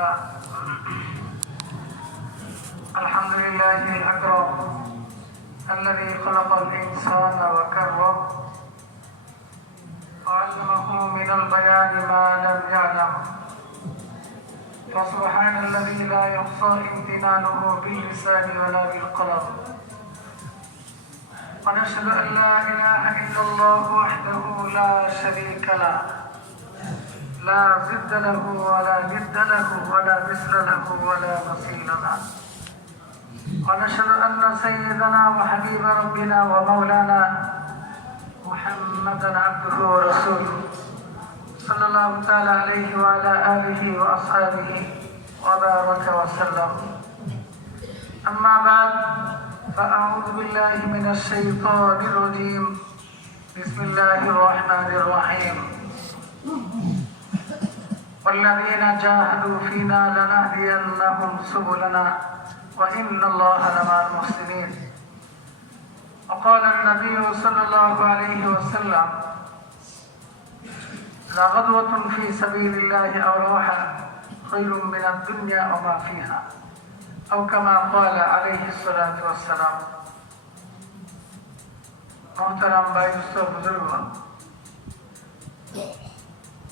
لله الحمد لله الأكرم الذي خلق الإنسان وكرم وعلمه من البيان ما لم يعلم فسبحان الذي لا يحصى امتنانه باللسان ولا بالقلم ونشهد أن لا إله إلا الله وحده لا شريك له لا ضد له ولا ند له ولا مثل له ولا مثيل له ونشهد أن سيدنا وحبيب ربنا ومولانا محمدا عبده ورسوله صلى الله تعالى عليه وعلى آله وأصحابه وبارك وسلم أما بعد فأعوذ بالله من الشيطان الرجيم بسم الله الرحمن الرحيم والذين جاهدوا فينا لنهدينهم سبلنا وإن الله لمع المحسنين وقال النبي صلى الله عليه وسلم لغدوة في سبيل الله أو روحة خير من الدنيا وما فيها أو كما قال عليه الصلاة والسلام محترم भाई दोस्तों बुजुर्गों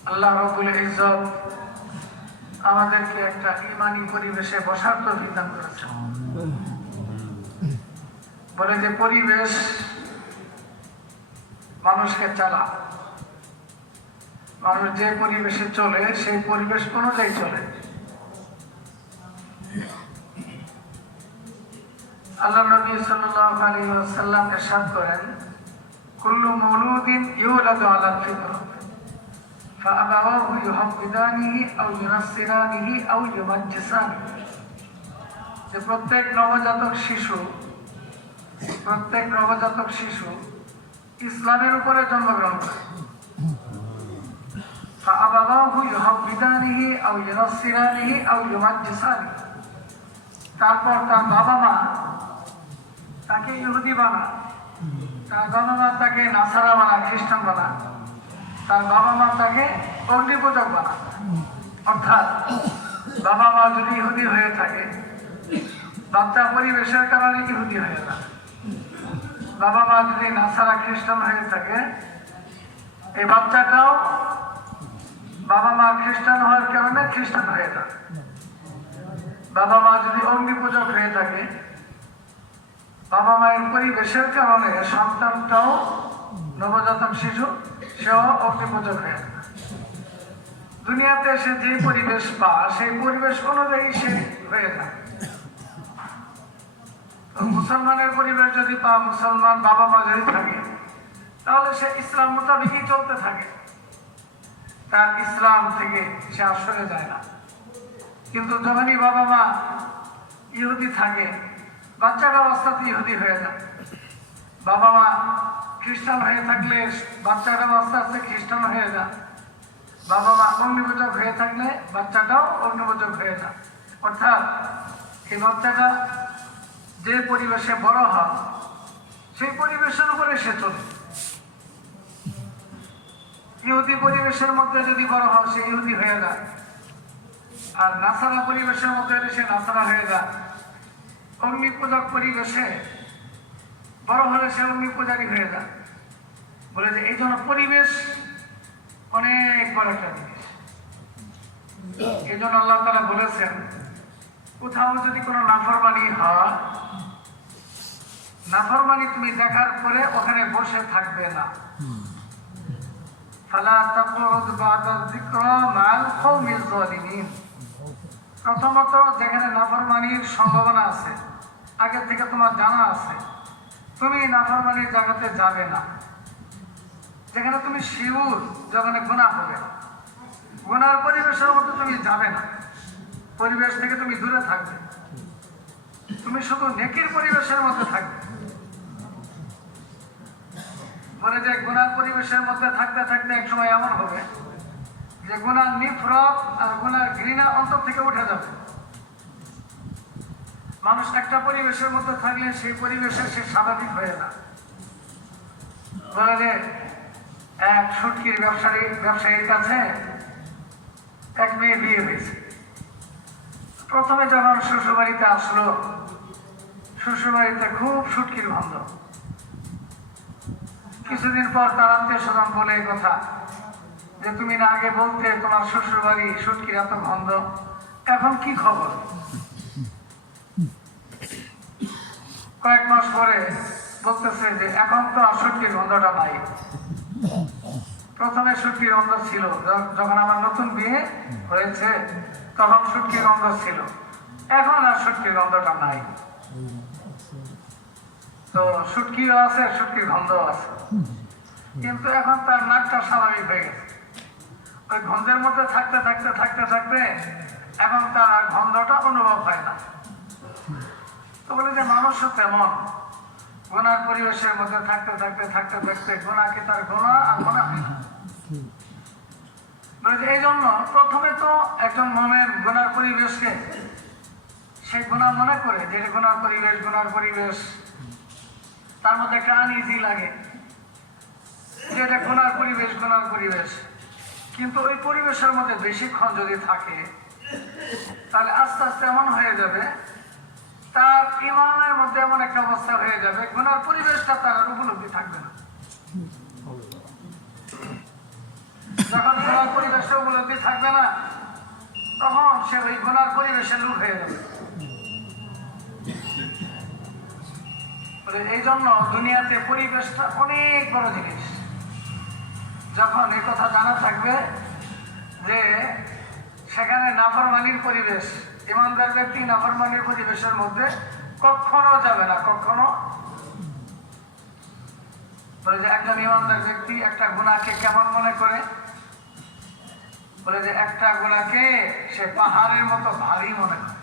আল্লাহ রাব্বুল ইজ্জত আমাদেরকে একটা ঈমানি পরিবেশে বসার তৌফিক দান করেছেন বলে যে পরিবেশ মানুষকে চালায় মানুষ যে পরিবেশে চলে সেই পরিবেশ অনুযায়ী চলে আল্লাহ নবী সাল্লাল্লাহু আলাইহি ওয়াসাল্লাম ইরশাদ করেন কুল্লু মাউলুদিন ইউলাদু আলাল ফিতরা ফাআবাওয়াহু ইউহাওয়িদানিহি আও ইউনাসসিরানিহি আও ইউমাজ্জিসানিহি যে প্রত্যেক নবজাতক শিশু ইসলামের উপরে জন্মগ্রহণ করে ফাআবাওয়াহু ইউহাওয়িদানিহি আও ইউনাসসিরানিহি আও ইউমাজ্জিসানিহি তারপর তার বাবা মা তাকে ইহুদি বানায় তার বাবা মা তাকে নাসারা বানায় খ্রিস্টান বানায় তার বাবা মা তাকে অগ্নিপূজক বানায় অর্থাৎ বাবা মা যদি ইহুদি হয়ে থাকে বাচ্চা পরিবেশের কারণে ইহুদি হয়ে যায় বাবা মা যদি নাসারা খ্রিস্টান হয়ে থাকে এই বাচ্চাটাও বাবা মা খ্রিস্টান হওয়ার কারণে খ্রিস্টান হয়ে যায় বাবা মা যদি অগ্নিপূজক হয়ে থাকে বাবা মায়ের পরিবেশের কারণে সন্তানটাও নবজাতক শিশু সেও অগ্নিপূজক হয়ে থাকে দুনিয়াতে সে যে পরিবেশ পায় সেই পরিবেশ অনুযায়ী সে হয়ে যায় মুসলমানের পরিবেশ যদি মুসলমান বাবা মা যদি থাকে তাহলে সে ইসলাম মোতাবেকই চলতে থাকে তার ইসলাম থেকে সে আর সরে যায় না কিন্তু যখনই বাবা মা ইহুদি থাকে বাচ্চাটা অবস্থাতে ইহুদি হয়ে যায় বাবা মা খ্রিস্টান হয়ে থাকলে বাচ্চাটা আস্তে আস্তে খ্রিস্টান হয়ে যায় বাবা মা অগ্নিপূজক হয়ে থাকলে বাচ্চাটাও অগ্নিপূজক হয়ে যায় অর্থাৎ এই বাচ্চাটা যে পরিবেশে বড় হয় সেই পরিবেশের উপরে সে চলে ইহুদি পরিবেশের মধ্যে যদি বড় হয় সে ইহুদি হয়ে যায় আর নাসারা পরিবেশের মধ্যে সে নাসারা হয়ে যায় অগ্নিপূজক পরিবেশে বড় হলে সে অগ্নিপূজারী হয়ে যায় বলে যে এই জন্য পরিবেশ অনেক বড় একটা জিনিস এই জন্য আল্লাহ তাআলা বলেছেন কোথাও যদি কোনো নাফরমানি হয় নাফরমানি তুমি দেখার পরে ওখানে বসে থাকবে না ফালা তাকুদ বাদা যিকরা মাল কওমিল যালিমিন প্রথমত যেখানে নাফরমানির সম্ভাবনা আছে আগে থেকে তোমার জানা আছে তুমি নাফরমানির জায়গাতে যাবে না যেখানে তুমি শিউর যেখানে গুনাহ হবে গুনার পরিবেশের মধ্যে তুমি যাবে না পরিবেশ থেকে তুমি দূরে থাকবে তুমি শুধু নেকির পরিবেশের মধ্যে থাকবে বলে যে গুনার পরিবেশের মধ্যে থাকতে থাকতে এক সময় এমন হবে যে গুনার নিফরত আর গুনার ঘৃণা অন্তর থেকে উঠে যাবে মানুষ একটা পরিবেশের মধ্যে থাকলে সেই পরিবেশে সে স্বাভাবিক হয়ে না বলে যে এক শুটকির ব্যবসায়ীর কাছে এক মেয়ে বিয়ে হয়েছে প্রথমে যখন শ্বশুরবাড়িতে আসলো, শ্বশুরবাড়িতে খুব সুটকির গন্ধ। কিছুদিন পর তার আত্মীয় স্বজন বলে এই কথা যে তুমি না আগে বলতে তোমার শ্বশুরবাড়ি সুটকির এত গন্ধ, এখন কি খবর? কয়েক মাস পরে বলতেছে যে এখন তো আর সুটকির গন্ধটা নাই। প্রথমে সুটকির গন্ধ ছিল, যখন আমার নতুন বিয়ে হয়েছে তখন সুটকির গন্ধ ছিল, এখন আর সুটকির গন্ধটা নাই। তো সুটকিও আছে, সুটকির গন্ধও আছে, কিন্তু এখন তার নাকটা স্বাভাবিক হয়ে গেছে। ওই গন্ধের মধ্যে থাকতে থাকতে থাকতে থাকতে এখন তার আর গন্ধটা অনুভব হয় না। তো বলে যে মানুষও তেমন, গুনার পরিবেশের মধ্যে থাকতে থাকতে থাকতে থাকতে গুনাকে তার গুণা আর গুণা হয় না। এই জন্য প্রথমে তো একজন মোমেন গুনার পরিবেশকে সে গুনাহ মনে করে যে গুনার পরিবেশ তার মধ্যে একটা আনইজি লাগে যে এটা গুনার পরিবেশ। কিন্তু ওই পরিবেশের মধ্যে বেশিক্ষণ যদি থাকে তাহলে আস্তে আস্তে এমন হয়ে যাবে, তার ইমানের মধ্যে এমন একটা অবস্থা হয়ে যাবে, গুনার পরিবেশটা তার উপলব্ধি থাকবে না। যখন গুনার পরিবেশটা উপলব্ধি থাকবে না, তখন সে ওই গুনার পরিবেশে লুট হয়ে যাবে। এই জন্য দুনিয়াতে পরিবেশটা অনেক বড় জিনিস। যখন এই কথা জানা থাকবে যে সেখানে নাফরমানির পরিবেশ, ইমানদার ব্যক্তি নাফরমানির পরিবেশের মধ্যে কখনো যাবে না, কখনো। বলে যে একজন ইমানদার ব্যক্তি একটা গুনাহকে কেমন মনে করে? বলে যে একটা গুনাহকে সে পাহাড়ের মতো ভারী মনে করে।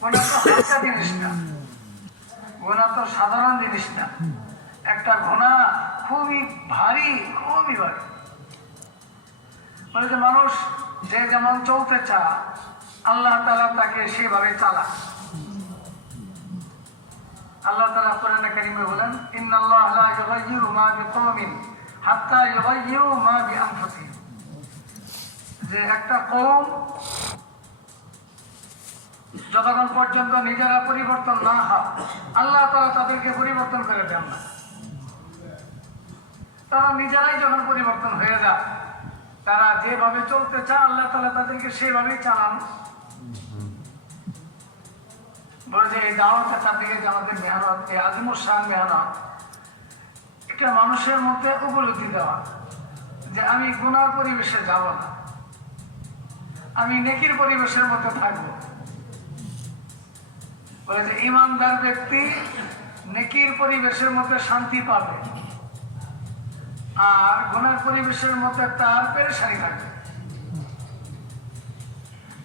গুনাহ তো হালকা জিনিস না, গুনাহ তো সাধারণ জিনিস না, একটা গুনাহ খুবই ভারী, খুবই ভারী। বলে যে মানুষ যে যেমন চলতে চায় আল্লাহ তাআলা তাকে সেভাবে চালায়। আল্লাহ তাআলা কোরআনে কারীমে বলেন, ইন্নাল্লাহা লা ইউগাইয়িরু মা বিকওমিন হাত্তা ইউগাইয়িরু মা বিআনফুসিহিম। যে একটা কওম যতক্ষণ পর্যন্ত নিজেরা পরিবর্তন না হয় আল্লাহ তাআলা তাদেরকে পরিবর্তন করে দেন না। তারা নিজেরাই যখন পরিবর্তন হয়ে যায়, তারা যেভাবে চলতে চায় আল্লাহ তাআলা তাদেরকে সেভাবেই চালান। বলে যে এই দাওয়াতের চারদিকে যে আমাদের মেহনত, এই আজিমুস শান মেহনত, একটা মানুষের মধ্যে উপলব্ধি দেওয়া যে আমি গুনার পরিবেশে যাব না, আমি নেকির পরিবেশের মধ্যে থাকবো। বলে যে ইমানদার ব্যক্তি নেকির পরিবেশের মধ্যে শান্তি পাবে, আর গুনার পরিবেশের মধ্যে তার পেরেশানি থাকবে।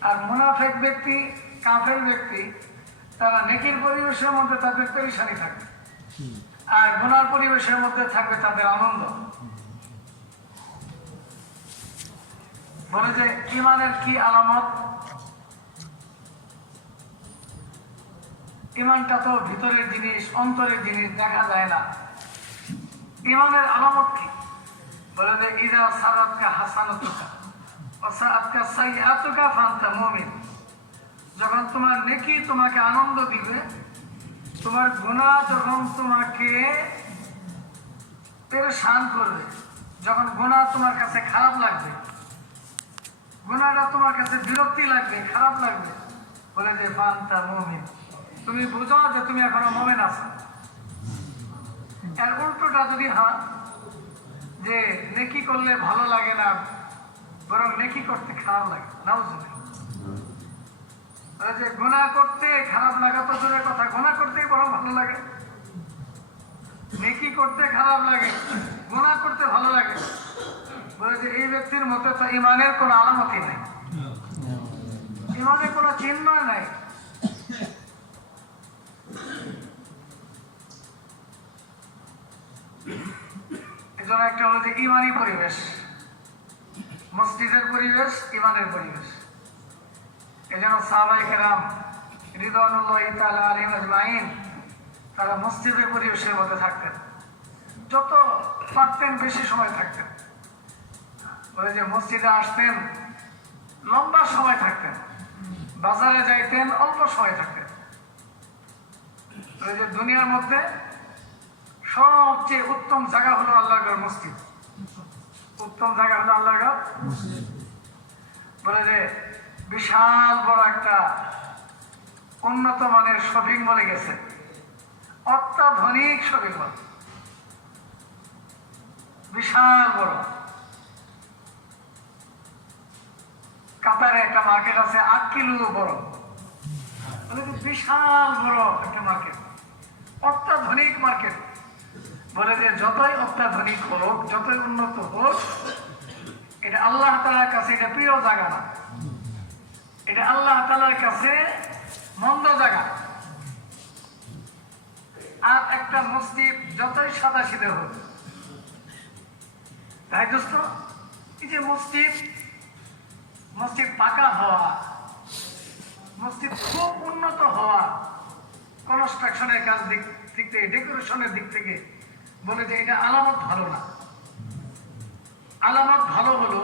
আর মুনাফিক ব্যক্তি, কাফের ব্যক্তি, তারা নেকির পরিবেশের মধ্যে তাদের পেরেশানি থাকবে, আর গুনার পরিবেশের মধ্যে থাকবে তাদের আনন্দ। বলে যে ইমানের কি আলামত? ইমানটা তো ভিতরের জিনিস, অন্তরের জিনিস, দেখা যায় না। ইমানের আলামত কি? বলে যে ইযা সারাতকা হাসানাতুকা ওয়া সাআতকা সাইয়্যাতুকা ফাআনতা মুমিন। যখন তোমার নেকি তোমাকে আনন্দ দিবে, তোমার গুনাহ যখন তোমাকে পেরেশান করবে, যখন গুনাহ তোমার কাছে খারাপ লাগবে, গুনাহটা তোমার কাছে বিরক্তি লাগবে, খারাপ লাগবে, বলে যে ফাআনতা মুমিন, তুমি বুঝো যে তুমি এখনো মুমিন আছো। এর উল্টোটা যদি হয় যে নেকি করলে ভালো লাগে না, বরং নেকি করতে খারাপ লাগে, নাউজুবিল্লাহ। যে গুনাহ করতে খারাপ লাগা তো দূরের কথা, গুনাহ করতেই বরং ভালো লাগে। নেকি করতে খারাপ লাগে, গুনাহ করতে ভালো লাগে। বলে যে এই ব্যক্তির মধ্যে তো ইমানের কোনো আলামতই নাই, ইমানের কোনো চিহ্ন নাই। এজন্য একটা হলো যে ইমানি পরিবেশ, মসজিদের পরিবেশ, ইমানের পরিবেশ। এজন্য সাহাবায়ে কেরাম রিদওয়ানুল্লাহি তাআলা আলাইহিম আজমাইন তারা মসজিদের পরিবেশের মধ্যে থাকতেন, যত পারতেন বেশি সময় থাকতেন। বলে যে মসজিদে আসতেন, লম্বা সময় থাকতেন, বাজারে যাইতেন অল্প সময় থাকতেন। যে দুনিয়ার মধ্যে সবচেয়ে উত্তম জায়গা হলো আল্লাহর ঘর মসজিদ। উত্তম জায়গা হলো আল্লাহর ঘর বলে যে বিশাল বড় একটা উন্নত মানের শপিং মলে গেছে, অত্যাধুনিক শপিং মল, বিশাল বড়। কাতারে একটা মার্কেট আছে 8 কিলো বড়, বিশাল বড় একটা মার্কেট, অত্যাধুনিক মার্কেট। বলে যে যতই অত্যাধুনিক হোক, যতই উন্নত হোক, এটা আল্লাহ তাআলার কাছে এটা প্রিয় জায়গা না, এটা আল্লাহ তাআলার কাছে মন্দ জায়গা। আর একটা মসজিদ যতই সাদা সিধে হোক, তাই দোস্ত, এই যে মসজিদ পাকা হওয়া, মসজিদ খুব উন্নত হওয়া, কনস্ট্রাকশনের কাজ দিক থেকে, ডেকোরেশনের দিক থেকে, বলে যে এটা আলামত ভালো না। আলামত ভালো হলো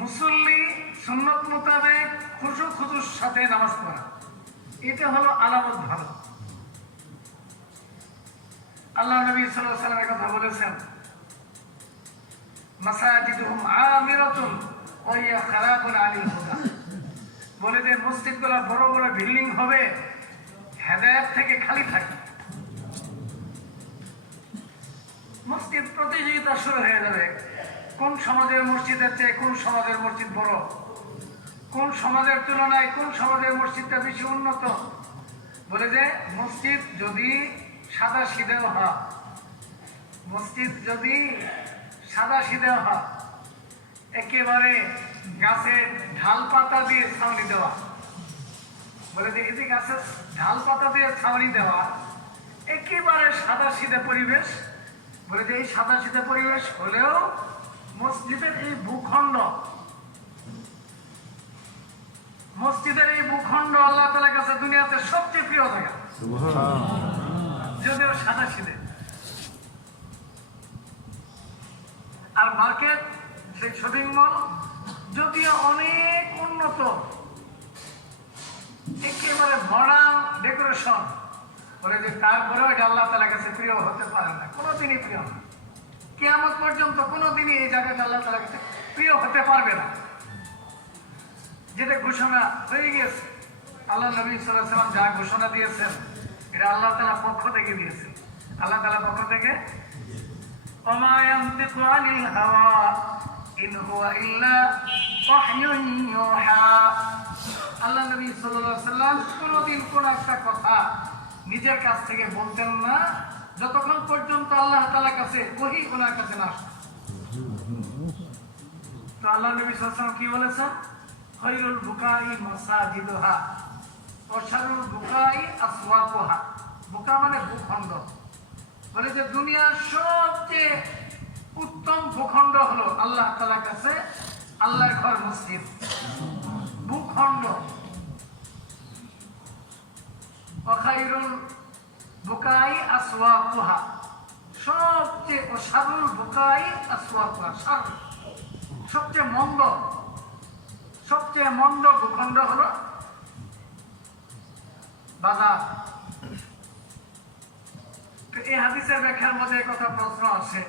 মুসল্লি সুন্নত মোতাবেক খুশু খুশুর সাথে নামাজ পড়া, এটা হলো আলামত ভালো। আল্লাহ নবী সাল্লাল্লাহু আলাইহি ওয়াসাল্লাম কথা বলেছেন, মাসাজিদুহুম আমিরাতুন ওয়া হিয়া খারাবুন আনিল হুদা। বলে যে মসজিদগুলো বড় বড় বিল্ডিং হবে, হেদায়েত থেকে খালি থাকে। মসজিদ প্রতিযোগিতা শুরু হয়ে যাবে, কোন সমাজের মসজিদের চেয়ে কোন সমাজের মসজিদ বড়, কোন সমাজের তুলনায় কোন সমাজের মসজিদটা বেশি উন্নত। বলে যে মসজিদ যদি সাদা সিধেও হয়, মসজিদ যদি সাদা সিধেও হয়, একেবারে গাছের ঢাল পাতা দিয়ে ছাউনি দেওয়া, বলে যে এই যে গাছের ঢাল পাতা দিয়ে ছাউনি দেওয়া, একেবারে সাদা সিধে পরিবেশ। বলে যে এই সাদা সিধে পরিবেশ হলেও মসজিদের এই ভূখণ্ড, মসজিদের এই ভূখণ্ড আল্লাহ তাআলার কাছে দুনিয়াতে সবচেয়ে প্রিয় জায়গা, যদিও সাদা সিধে। আর মার্কেট, সেই শপিং মল যদিও অনেক উন্নত, একেবারে মডার্ন ডেকোরেশন, বলে যে তারপরেও এটা আল্লাহ তাআলার কাছে প্রিয় হতে পারে না, কোনোদিনই প্রিয় না। কিয়ামত পর্যন্ত কোনোদিনই এই জায়গাটা আল্লাহ তাআলার কাছে প্রিয় হতে পারবে না। যেটা ঘোষণা হয়ে গেছে, আল্লাহ নবী সাল্লাল্লাহু আলাইহি ওয়াসাল্লাম যা ঘোষণা দিয়েছেন, এটা আল্লাহ তাআলার পক্ষ থেকে দিয়েছেন। আল্লাহ তাআলার পক্ষ থেকে, ওমা ইয়ানতিকু আনিল হাওয়া ইন হুয়া ইল্লা ওয়াহয়ুন ইউহা। আল্লাহ নবী সাল্লাল্লাহু আলাইহি ওয়াসাল্লাম কোনোদিন কোন একটা কথা নিজের কাছ থেকে বলতেন না, যতক্ষণ পর্যন্ত আল্লাহ তাআলার কাছে ওহী ওনার কাছে না আসে। তো আল্লাহ নবী সাল্লাল্লাহু আলাইহি ওয়াসাল্লাম কি বলেছেন? খায়রুল বুকাই মাসাজিদুহা ওয়া শাররুল বুকাই আসওয়াকুহা। বুকা মানে ভূখণ্ড। বলে যে দুনিয়ার সবচেয়ে উত্তম ভূখণ্ড হলো আল্লাহ তাআলার কাছে আল্লাহর ঘর মসজিদ, ভূখণ্ড। ওয়া খায়রুল বুকাই আসওয়াকুহা, সবচেয়ে ও শাররুল বুকাই আসওয়াকুহা, সবচেয়ে মন্দ ভূখণ্ড হলো বাজার। এই হাদিসের ব্যাখ্যার মধ্যে কথা প্রশ্ন আছে,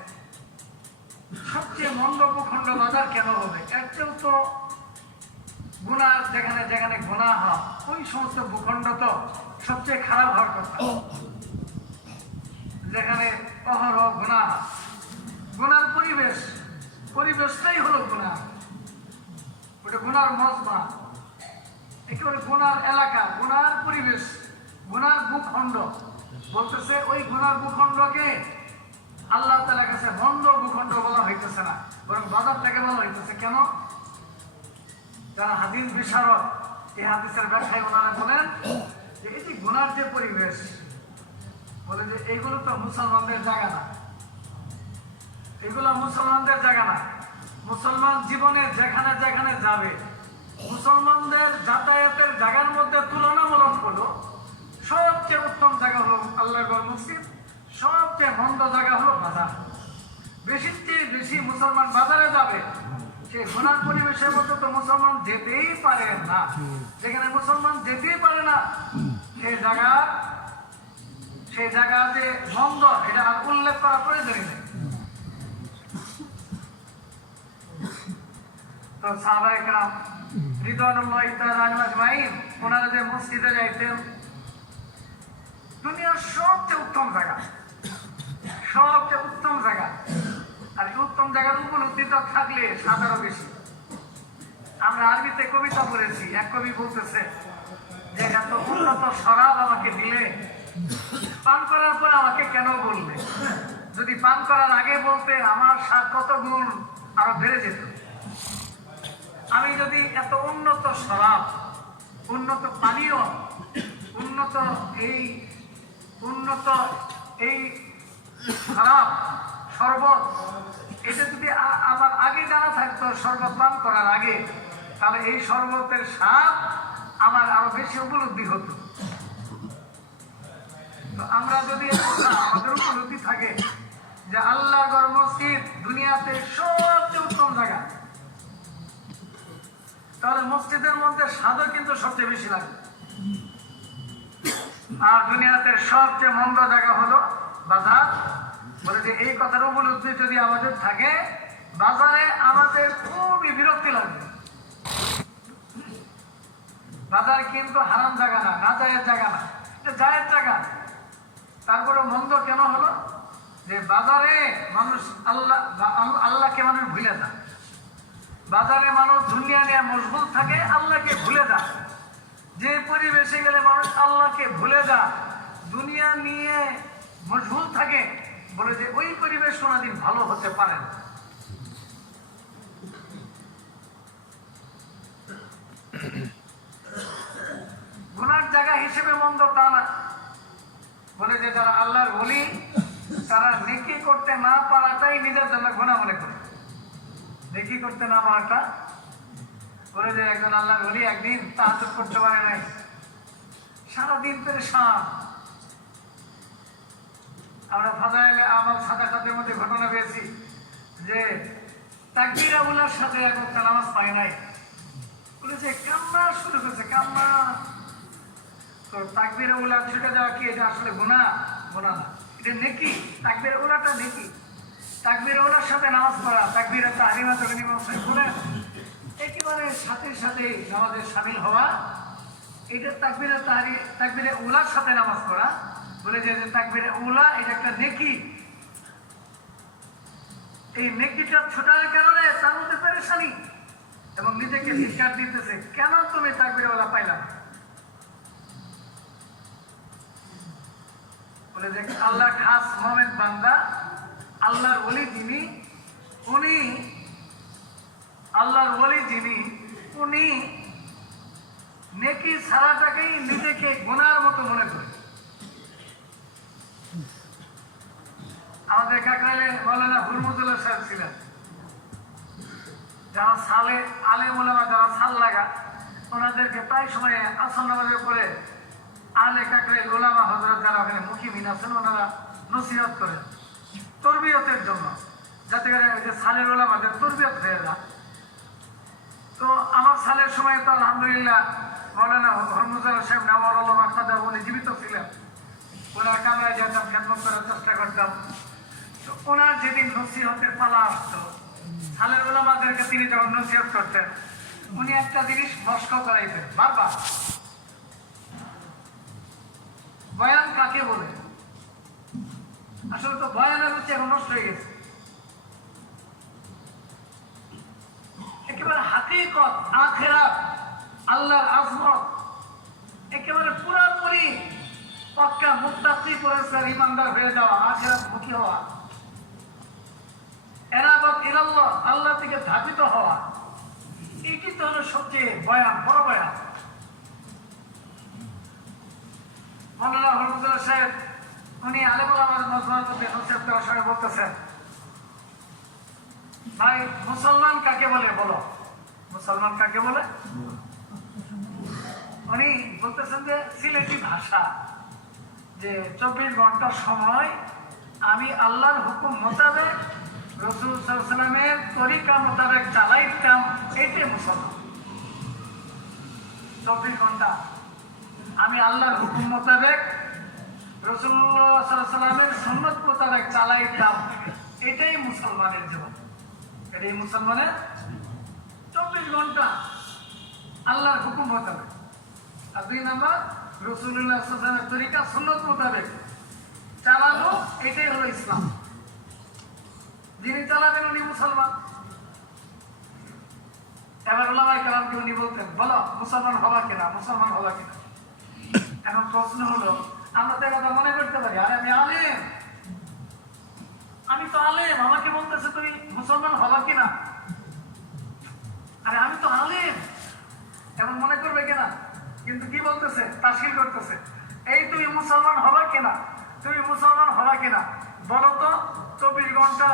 সবচেয়ে মন্দ ভূখণ্ড বাজার কেন হবে? এর চেয়েও তো গুনাহ, যেখানে যেখানে গুনাহ হয় ওই সমস্ত ভূখণ্ড তো সবচেয়ে খারাপ হওয়ার কথা। যেখানে অহরহ গুনাহ, গুনার পরিবেশটাই হলো গুনাহ, ওটা গুনার মজমা, একেবারে গুনার এলাকা, গুনার পরিবেশ, গুনার ভূখণ্ড। বলতেছে ওই গুনার ভূখণ্ডকে আল্লাহ তাআলার কাছে মন্দ ভূখণ্ড বলা হইতেছে না, বরং বাজারটাকে বলা হইতেছে। কেন? যারা হাদিস বিশারদ, এই হাদিসের ব্যাখ্যায় ওনারা বলেন যে এই যে গুনার যে পরিবেশ, বলে যে এইগুলো তো মুসলমানদের জায়গা না, এগুলো মুসলমানদের জায়গা না। মুসলমান জীবনে যেখানে যেখানে যাবে, মুসলমানদের যাতায়াতের জায়গার মধ্যে তুলনামূলক হলো সবচেয়ে উত্তম জায়গা হলো আল্লাহর ঘর মসজিদ, সবচেয়ে মন্দ জায়গা হলো বাজার। বেশির চেয়ে বেশি মুসলমান বাজারে যাবে, সেই গুনার পরিবেশের মধ্যে তো মুসলমান যেতেই পারে না। যেখানে মুসলমান যেতেই পারে না সেই জায়গাতে মন্দ, এটা আর উল্লেখ করা প্রয়োজনই নেই। তো সাহাবায়ে কেরাম রিদওয়ানুল্লাহি তাআলা আলাইহিম আজমাইন ওনারা যে মসজিদে যাইতেন, দুনিয়ার সবচেয়ে উত্তম জায়গা, সবচেয়ে উত্তম জায়গা। আর এই উত্তম জায়গার উপলব্ধিটা থাকলে সাদারও বেশি। আমরা আরবিতে কবিতা পড়েছি, এক কবি বলতেছে যে এত উন্নত শরাব আমাকে দিলে, পান করার পর আমাকে কেন বললে? যদি পান করার আগে বলতে আমার স্বাদ কত গুণ আরো বেড়ে যেত। আমি যদি এত উন্নত শরাব, উন্নত পানীয়, উন্নত এই শরাব, শরবত, এটা যদি আমার আগে জানা থাকতো, শরবত পান করার আগে, তাহলে এই শরবতের স্বাদ আমার আরো বেশি উপলব্ধি হতো। তো আমরা যদি আমাদের উপলব্ধি থাকে যে আল্লাহর ঘর মসজিদ দুনিয়াতে সবচেয়ে উত্তম জায়গা, তাহলে মসজিদের মধ্যে স্বাদও কিন্তু সবচেয়ে বেশি লাগে। আর দুনিয়াতে সবচেয়ে মন্দ জায়গা হলো বাজার। বলে যে এই কথার উপলব্ধি যদি আমাদের থাকে, বাজারে আমাদের খুবই বিরক্তি লাগবে। বাজার কিন্তু হারাম জায়গা না, না জায়েজ জায়গা না, এটা জায়েজ জায়গা। তারপরে মন্দ কেন হলো? যে বাজারে মানুষ আল্লাহকে মানুষ ভুলে যায়। বাজারে মানুষ দুনিয়া নিয়ে মশগুল থাকে, আল্লাহকে ভুলে যায়। যে পরিবেশে গেলে মানুষ আল্লাহকে ভুলে যায়, দুনিয়া নিয়ে মশগুল থাকে, বলে যে ওই পরিবেশ কোনোদিন ভালো হতে পারে না। গুনার জায়গা হিসেবে মন্দ তা না। বলে যে যারা আল্লাহর ওলি, তারা নেকি করতে না পারাটাই নিজের জন্য গুনাহ মনে করে। নেকি করতে না পারাটা, বলে যে একজন আল্লাহর ওলি একদিন তাহাজ্জুদ করতে পারে নাই, সারাদিন পেরেশান। আমরা ফাজাইলে আমাল সাদাকাতের মধ্যে ঘটনা পেয়েছি যে তাকবীর আউলার সাথে এক ওয়াক্ত নামাজ পায় নাই, বলেছে কান্না শুরু করেছে, কান্না। তো তাকবীর আউলা ছুটে যাওয়া কি এটা আসলে গুনাহ? গুনাহ না, এটা নেকি। তাকবীর আউলাটা নেকি। তাকবীর আউলার সাথে নামাজ পড়া, তাকবীর তাহরিমা তখন ইমাম সাহেব বলেন একেবারে সাথে সাথে নামাজে শামিল হওয়া, এটা তাকবীরে উলার সাথে নামাজ পড়া। বলে যে তাকবীরে উলা এটা একটা নেকি। এই নেকিটা ছোটার কারণে তার মধ্যে পেরেশানি এবং নিজেকে ধিক্কার দিতেছে, কেন তুমি তাকবীরে উলা পাইলা? বলে যে আল্লাহ খাস মোমেন বান্দা, আল্লাহর ওলি যিনি, উনি নেকি ছাড়াটাকেই নিজেকে গুনার মতো মনে করে। আমাদের কাকরাইলে মাওলানা হুরমুজুল্লাহ সাহেব ছিলেন, যারা সালে আলেম ওলামা, যারা সাল লাগা, ওনাদেরকে প্রায় সময় আসর নামাজের পরে আলে কাকরাইল ওলামা হযরত যারা ওখানে মুকিমিন আছেন, ওনারা নসিহত করেন তরবিয়তের জন্য, যাতে করে ওই যে সালের ওলামাদের তরবিয়ত হয়ে যায়। তো আমার সালের সময় তো আলহামদুলিল্লাহ মাওলানা হুরমুজুল্লাহ সাহেব নাওয়ারুল্লাহ মাকসাদা উনি জীবিত ছিলেন, ওনার কামরায় যেতাম, খেদমত করার চেষ্টা করতাম। তো ওনার যেদিন নসিহতের পালা আসতো, সালের ওলামাদেরকে তিনি যখন নসিহত করতেন, উনি একটা জিনিস মস্ক করাইতেন বারবার, বয়ান কাকে বলে? আসলে তো বয়ানের রুচি এখন নষ্ট হয়ে গেছে। একেবারে হাকিকত, আখিরাত, আল্লাহর আজমত, একেবারে পুরাপুরি পাক্কা মুত্তাকি পরিষ্কার ইমানদার হয়ে যাওয়া, আখিরাত মুখী হওয়া, এনাবাত ইলাল্লাহ, আল্লাহ থেকে ধাবিত হওয়া, এটি তো হলো সবচেয়ে বয়ান, বড় বয়ান। মাওলানা হুরমুজুল্লাহ সাহেব উনি আলেম ওলামার মজমার মধ্যে নসিহত করার সময় বলতেছেন, ভাই মুসলমান কাকে বলে বলো, মুসলমান কাকে বলে? উনি বলতেছেন যে সিলেটি ভাষা, যে 24 ঘন্টা সময় আমি আল্লাহর হুকুম মোতাবেক রাসূল সাল্লাল্লাহু আলাইহি ওয়াসাল্লামের তরিকা মোতাবেক চালাইতাম, এটাই মুসলমান। 24 ঘন্টা আমি আল্লাহর হুকুম মোতাবেক রাসূলুল্লাহ সাল্লাল্লাহু আলাইহি ওয়াসাল্লামের সুন্নাত মোতাবেক চালাইতাম, এটাই মুসলমানের জীবন। এটাই মুসলমানের 24 ঘন্টা আল্লাহর হুকুম মোতাবেক। আর 2 নাম্বার রাসূলুল্লাহ সাল্লাল্লাহু আলাইহি ওয়াসাল্লামের তরিকা সুন্নাত মোতাবেক চালানো, এটাই হলো ইসলাম। যিনি চালাবেন উনি মুসলমান। এবার ওলামায়ে কেরামকে উনি বলতেন, বলো মুসলমান হবা কিনা, মুসলমান হবা কিনা। এখন প্রশ্ন হলো, আমরা তো কথা মনে করতে পারি, আরে আমি আলেম, আমি তো আলেম, আমাকে বলতেছে তুমি মুসলমান হবা কিনা। আরে আমি তো আলেম, এমন মনে করবে কিনা। কিন্তু কি বলতেছে, তাসকিল করতেছে, এই তুমি মুসলমান হবা কিনা, তুমি মুসলমান হবা কিনা বলো তো। 24 ঘন্টা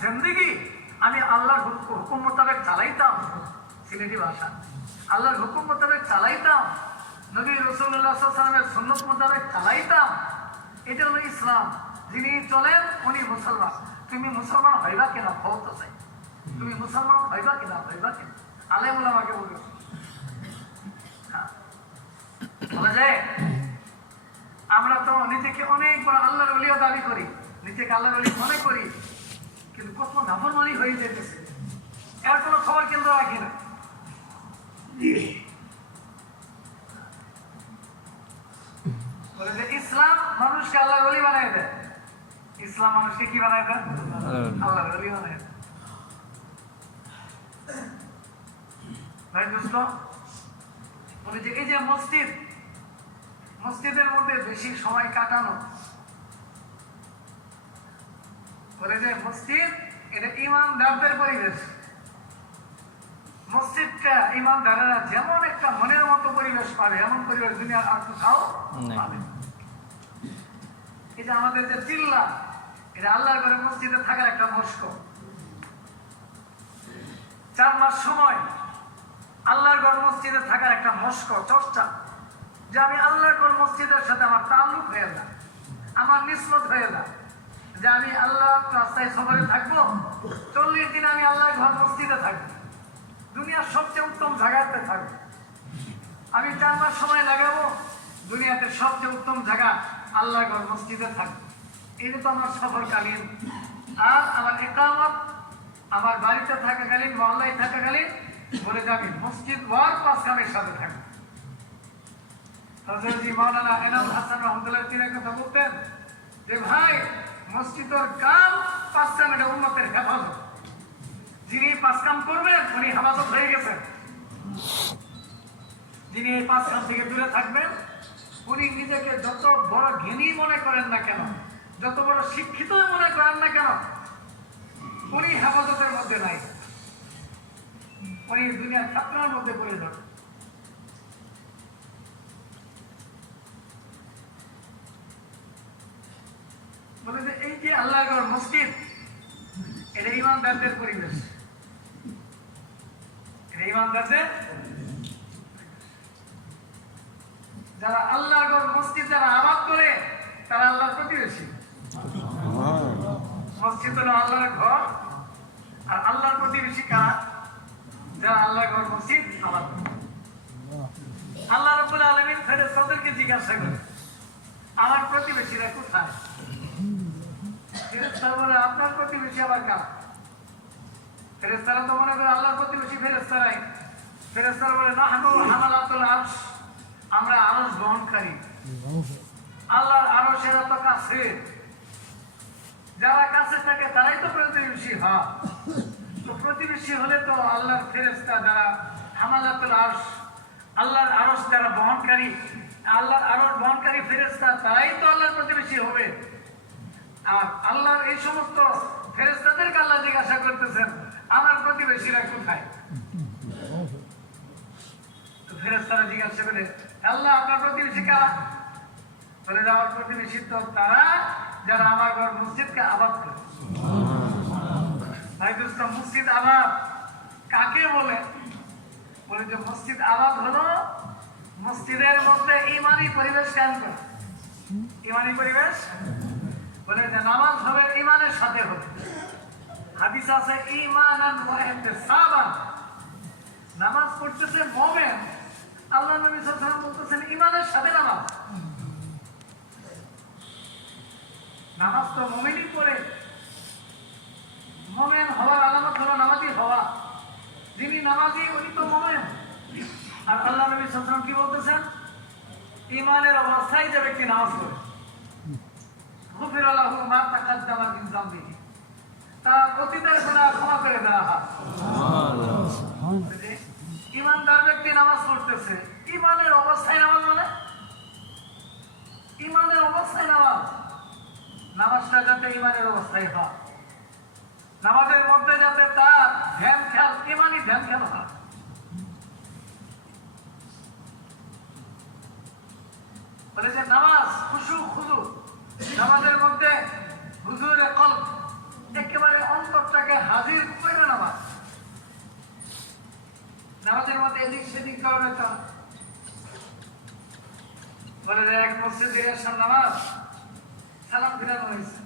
জিন্দেগি আমি আল্লাহর হুকুম মোতাবেক চালাইতাম, সিলেটি ভাষা, আল্লাহর হুকুম মোতাবেক চালাইতাম, নবী রাসূলুল্লাহ সাল্লাল্লাহু আলাইহি ওয়াসাল্লামের সুন্নাত মোতাবেক চালাইতাম, এটা হলো ইসলাম। যিনি চলেন উনি মুসলমান। তুমি মুসলমান হইবা কিনা বলতে চাই, তুমি মুসলমান হইবা কিনা, হইবা কিনা আলেম ওলামাকে বলবে। বলা যায় আমরা তো নিজেকে অনেক বড় আল্লাহর ওলিও দাবি করি, নিজেকে আল্লাহর ওলি মনে করি, কিন্তু কত নাফরমানি হয়ে যেতেছে, এর কোনো খবর কিন্তু রাখি না। বলে যে ইসলাম মানুষকে আল্লাহর ওলি বানায় দেয়, ইসলাম মানুষকে কি বানায় দেয়, আল্লাহর ওলি বানায় দেয়। ভাই দোস্ত, বলে যে এই যে মসজিদ, মসজিদের মধ্যে বেশি সময় কাটানো, বলে যে মসজিদ এটা ইমানদারদের পরিবেশ। মসজিদটা ইমানদারেরা যেমন একটা মনের মতো পরিবেশ পাবে, এমন পরিবেশ দুনিয়ার আর কোথাও পাবে। এই যে আমাদের যে চিল্লা, এটা আল্লাহর ঘরে মসজিদে থাকার একটা মস্ক। 4 মাস সময় আল্লাহর ঘর মসজিদে থাকার একটা মস্ক, চর্চা, যে আমি আল্লাহর ঘর মসজিদের সাথে আমার তাল্লুক হয়ে না, আমার নিসবত হয়ে না, যে আমি আল্লাহ রাস্তায় সফরে থাকবো, 40 দিন আমি আল্লাহর ঘর মসজিদে থাকবো, দুনিয়ার সবচেয়ে উত্তম জায়গাতে থাকবো। আমি 4 মাস সময় লাগাবো দুনিয়াতে সবচেয়ে উত্তম জায়গা আল্লাহর ঘর মসজিদে থাকবো। এটা তো আমার সফরকালীন। আর আমার ইকামত আমার বাড়িতে থাকাকালীন, মহল্লায় থাকাকালীন বলে যাবি মসজিদ ওয়ার পাঁচ কামের সাথে থাকবো। হযরত মাওলানা এনাম হাসান রহমাতুল্লাহ তিনি কথা বলতেন যে ভাই মসজিদের কাম 5 কাম, এটা উম্মতের হেফাজত। যিনি 5 কাম করবেন উনি হেফাজত হয়ে গেছেন। যিনি এই 5 কাম থেকে দূরে থাকবেন, উনি নিজেকে যত বড় জ্ঞানী মনে করেন না কেন, যত বড় শিক্ষিত মনে করেন না কেন, উনি হেফাজতের মধ্যে নাই, উনি দুনিয়ার ছাত্রের মধ্যে পড়ে যাবেন। বলে যে এই যে আল্লাহর ঘর মসজিদ, এটা ইমানদারদের পরিবেশ, এটা ইমানদারদের। যারা আল্লাহর ঘর মসজিদ যারা আবাদ করে তারা আল্লাহর প্রতিবেশী। মসজিদ হলো আল্লাহর ঘর, আর আল্লাহর প্রতিবেশী কারা, যারা আল্লাহর ঘর মসজিদ আবাদ করে। আল্লাহ রাব্বুল আলামিন ফেরেশতাদেরকে জিজ্ঞাসা করে আমার প্রতিবেশীরা কোথায়। ফেরেশতারা বলে আপনার প্রতিবেশী আবার কারা। ফেরেশতারা তো মনে করে আল্লাহর প্রতিবেশী ফেরেশতারাই। ফেরেশতারা বলে নাহনু হামালাতুল আরশ, আমরা আরশ বহনকারী। আল্লাহর আরশের এত কাছে, যারা কাছে থাকে তারাই তো প্রতিবেশী হয়। তো প্রতিবেশী হলে তো আল্লাহর ফেরেশতা যারা হামালাতুল আরশ, আল্লাহর আরশ যারা বহনকারী, আল্লাহর আরশ বহনকারী ফেরেশতা তারাই তো আল্লাহর প্রতিবেশী হবে। আর আল্লাহর এই সমস্ত ফেরেশতাদেরকে আল্লাহ জিজ্ঞাসা করতেছেন আমার প্রতিবেশীরা কোথায়। তো ফেরেশতারা জিজ্ঞাসা করে আল্লাহ আপনার প্রতিবেশী কারা। বলে যে আমার প্রতিবেশী তো তারা যারা আমার ঘর মসজিদকে আবাদ করে। ভাই দোস্ত, মসজিদ আবাদ কাকে বলে? বলে যে মসজিদ আবাদ হলো মসজিদের মধ্যে ইমানি পরিবেশ কায়েম করা। ইমানি পরিবেশ বলে যে নামাজ হবে ইমানের সাথে হবে, হাদিস আছে ঈমানান ওয়া ইহতিসাবান, নামাজ পড়তেছে মুমিন, আল্লাহ নবী সাল্লাল্লাহু আলাইহি ওয়াসাল্লাম বলতেছেন ঈমানের সাথে নামাজ। নামাজ তো মুমিনই পড়ে, মুমিন হওয়ার আলামত হলো নামাজি হওয়া। যিনি নামাজি উনি তো মুমিন। আর আল্লাহ নবী সাল্লাল্লাহু আলাইহি ওয়াসাল্লাম কি বলতেছেন? ঈমানের অবস্থায় যে ব্যক্তি নামাজ পড়ে গুফিরা লাহু মা তাকাদ্দামা মিন যামবিহি, তার অতীতের গুনাহ ক্ষমা করে দেওয়া হয়। ঈমানদার ব্যক্তি নামাজ পড়তেছে, ঈমানের অবস্থায় নামাজ মানে ঈমানের অবস্থায় নামাজ। নামাজটা যাতে ঈমানের অবস্থায় হয়, নামাজের মধ্যে যাতে তার ধ্যান খেয়াল ঈমানি ধ্যান খেয়াল হয়। বলে যে নামাজ খুশু খুদু, নামাজের মধ্যে হুজুরে কলব, একেবারে অন্তরটাকে হাজির করে নামাজ। নামাজের মধ্যে এদিক সেদিক করবে তা বলে যে এক মসজিদে এসার নামাজ সালাম ফিরানো হয়েছে,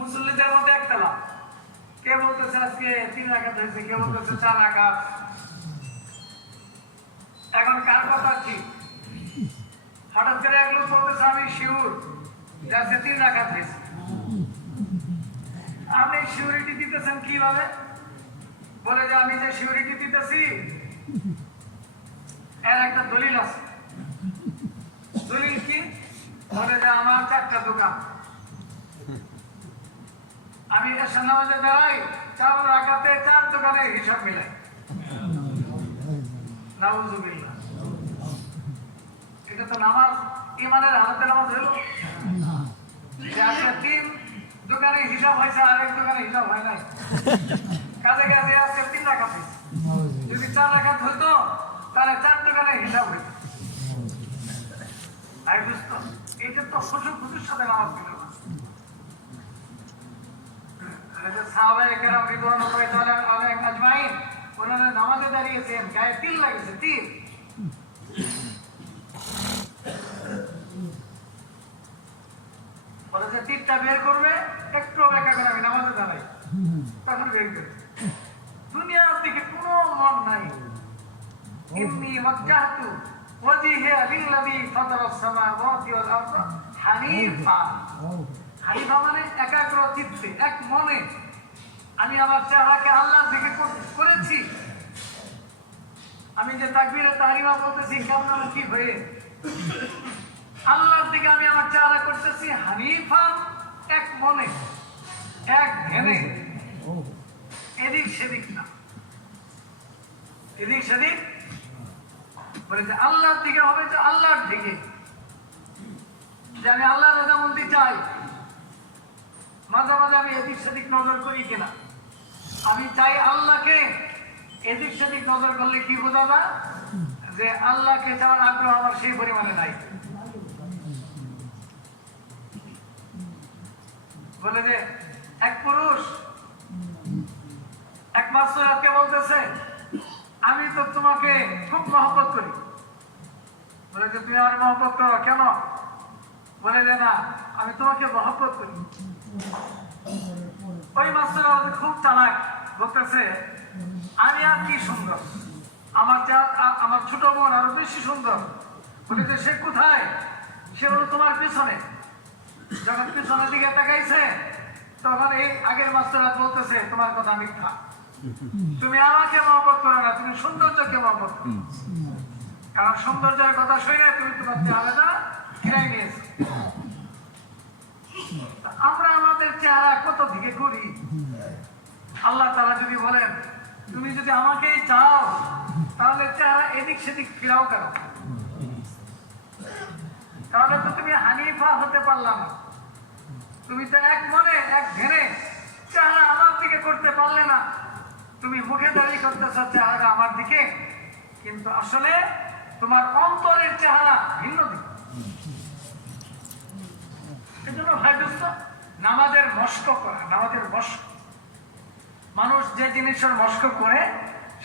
মুসল্লিদের মধ্যে একতলা, কে বলতেছে আজকে 3 রাকাত হয়েছে, কে বলতেছে 4 রাকাত। এখন কার কথা ঠিক? হঠাৎ করে এক লোক বলতেছে আমি শিওর যে আজকে 3 রাকাত হয়েছে। আপনি সিউরিটি দিতেছেন কিভাবে? বলে যে আমি যে সিউরিটি দিতেছি এর একটা দলিল আছে। দলিল কি? বলে যে আমার 4টা দোকান, আমি এশার নামাজে দাঁড়াই, 4 রাকাতে 4 দোকানের হিসাব মিলাই। নাউযুবিল্লাহ, এটা তো নামাজ ঈমানের হালতে নামাজ হলো যে আজকে 3 দোকানের হিসাব হয়েছে, আরেক দোকানের হিসাব হয় নাই। কাজে কাজে আজকে 3 রাকাত হয়েছে। যদি 4 রাকাত হতো তাহলে 4 দোকানের হিসাব হইত। আর দোস্ত, এটা তো খুশুর সাথে নামাজ ছিল না। সাহাবায়ে কেরাম রিদওয়ানুল্লাহি তাআলা আলাইহিম আজমাইন ওনারা নামাজে দাঁড়িয়েছেন, গায়ে তিল লাগেছে, তিল। বলে যে তীরটা বের করবে, একটু অপেক্ষা করে আমি নামাজে দাঁড়াই, তখন বের করে। দুনিয়ার দিকে কোনো মন নাই। ইন্নী ওয়াজ্জাহতু ওয়াজহিয়া লিল্লাযী ফাতারাস সামাওয়াতি ওয়াল আরদা হানিফা। হানিফা মানে একাগ্র চিত্তে, এক মনে আমি আমার চেহারাকে আল্লাহর দিকে করেছি। আমি যে তাকবীরে তাহরিমা বলতেছি কেমনমুখী হয়ে আল্লাহর দিকে আমি আমার চেহারা করতেছি হানিফা, এক মনে, এক ধ্যানে, এদিক সেদিক না। এদিক সেদিক বলে যে আল্লাহর দিকে হবে, যে আল্লাহর দিকে, যে আমি আল্লাহর রাজামন্দি চাই। মাঝে মাঝে আমি এদিক সেদিক নজর করি কিনা? আমি চাই আল্লাহকে। এদিক সেদিক নজর করলে কি বোঝা যায়? যে আল্লাহকে চাওয়ার আগ্রহ আমার সেই পরিমাণে নাই। বলে যে এক পুরুষ এক মাস্টারকে বলতেছে আমি তো তোমাকে খুব মহব্বত করি। বলে যে তুমি আমার মহব্বত করো কেন? বলে যে না, আমি তোমাকে মহব্বত করি। ওই মাস্টার খুব চালাক, বলতেছে আমি আর কি সুন্দর, আমার ছোট বোন আরো বেশি সুন্দর। বলে যে সে কোথায়? সে হলো তোমার পিছনে। যখন পিছনের দিকে তাকাইছে তখন এই আগের মাস্টাররা বলতেছে তোমার কথা মিথ্যা, তুমি আমাকে মহব্বত করো না, তুমি সৌন্দর্যকে মহব্বত করো। কারণ সৌন্দর্যের কথা শুনে তুমি তোমার চেহারাটা ফিরাই নিয়েছো। আমরা আমাদের চেহারা কত দিকে করি। আল্লাহ তাআলা যদি বলেন তুমি যদি আমাকেই চাও তাহলে চেহারা এদিক সেদিক ফিরাও কেন? তাহলে তো তুমি হানিফা হতে পারলাম না। তুমি তো এক মনে, এক ধ্যানে চেহারা আমার দিকে করতে পারলে না। তুমি মুখে দাঁড়িয়ে করতেছ চেহারা আমার দিকে, কিন্তু আসলে তোমার অন্তরের চেহারা ভিন্ন দিকে। এজন্য ভাই দোস্ত, নামাজের মস্ক করা, নামাজের মস্ক, মানুষ যে জিনিসের মস্ক করে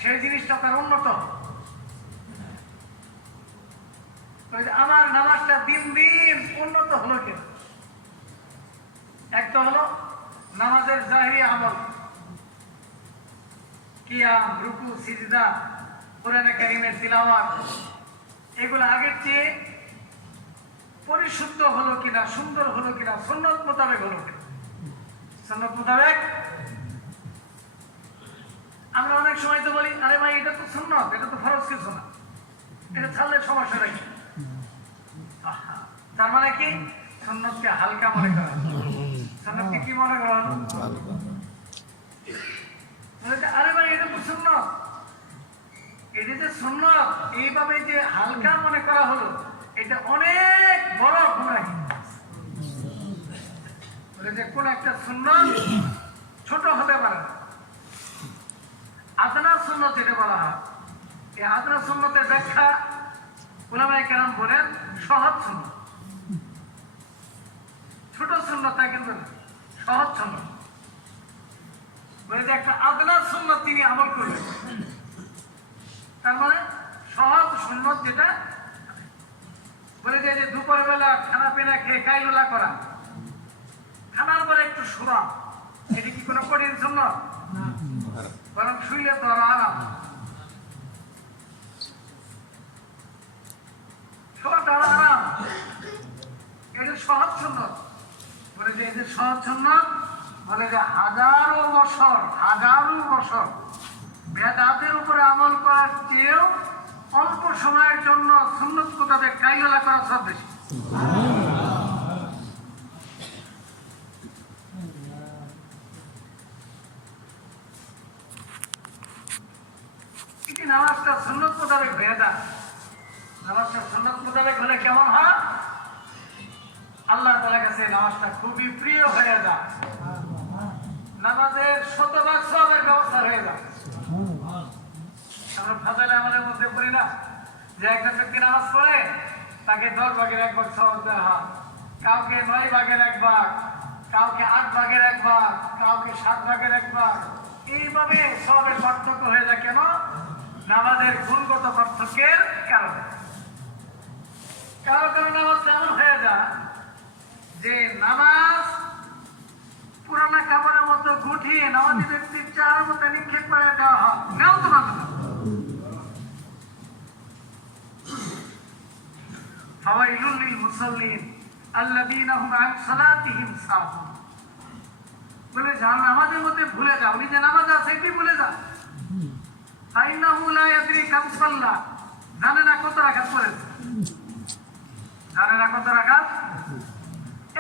সেই জিনিসটা তার উন্নত। আমার নামাজটা দিন দিন উন্নত হলো কেন? একটা হলো নামাজের জাহিরি আমল, কিয়াম, রুকু, সিজদা, কোরআনে কারীমের তিলাওয়াত, এগুলো আগের চেয়ে পরিশুদ্ধ হলো কিনা, সুন্দর হলো কিনা, সুন্নত মোতাবেক হলো কিনা। সুন্নত মোতাবেক আমরা অনেক সময় তো বলি, আরে ভাই এটা তো সুন্নত, এটা তো ফরজ কিছু না, এটা ছাড়লে সমস্যা নাকি। তার মানে কি সুন্নতকে হালকা মনে করা, সুন্নতকে কি মনে করা হলো? আরে ভাই এটা তো সুন্নত, এটা যে সুন্নত এইভাবে যে হালকা মনে করা হলো, এটা অনেক বড় গুনাহ। যে কোন একটা সুন্নত ছোট হতে পারে না। আদনা সুন্নত যেটা বলা হয়, এই আদনা সুন্নতের ব্যাখ্যা উলামায়ে কেরাম বলেন সহজ সুন্নত। ছোট সুন্নত তা কিন্তু সহজ সুন্নত। বলে যে একটা আদনা সুন্নত তিনি আমল করবেন, তার মানে সহজ সুন্নত যেটা বলে যে দুপুর বেলা খানা পিনা খেয়ে কাইলুলা করা, খানার পরে একটু শোয়া, এটি কি কোনো কঠিন সুন্নত? বরং শুইলে তো আরাম, শোয়াটা আরাম, এটা সহজ সুন্নত। বলে যে এই যে সহজ সুন্নত, বলে যে হাজারো বছর বেদাতের উপরে আমল করার চেয়েও অল্প সময়ের জন্য সুন্নত মোতাবেক কাইলুলা করা সব বেশি। নামাজটা সুন্নত মোতাবেক হয়ে যায়, নামাজটা সুন্নত মোতাবেক হলে কেমন হয়? আল্লাহ তাআলার কাছে নামাজটা খুবই প্রিয় হয়ে যায়, নামাজের শতভাগ সওয়াবের ব্যবস্থা হয়ে যায়। আমরা ফাজাইলে আমাদের মধ্যে পড়ি না যে একটা ব্যক্তি নামাজ পড়ে তাকে 10 ভাগের 1 ভাগ সওয়াব দেওয়া হয়, কাউকে 9 ভাগের 1 ভাগ, কাউকে 8 ভাগের 1 ভাগ, কাউকে 7 ভাগের 1 ভাগ, এইভাবে সওয়াবের পার্থক্য হয়ে যায়। কেন? নামাজের গুণগত পার্থক্যের কারণে। কারো কারো নামাজ এমন হয়ে যায় যে নামাজ পুরানা কাপড়ের মতো গুটিয়ে নামাজি ব্যক্তির চার মতো নিক্ষেপ করে দেওয়া হয়, নেও তো মানতে না। ফাওয়াইলুল লিল মুসাল্লিন আল্লাযীনা হুম আন সালাতিহিম সাহুন। বলে যারা নামাজের মধ্যে ভুলে যাও, উনি যে নামাজ আছে কি ভুলে যাও, ফাইন্নাহু লা ইয়াদরি কাম সাল্লা, জানে না কত রাকাত পড়েছে, জানে না কত রাকাত,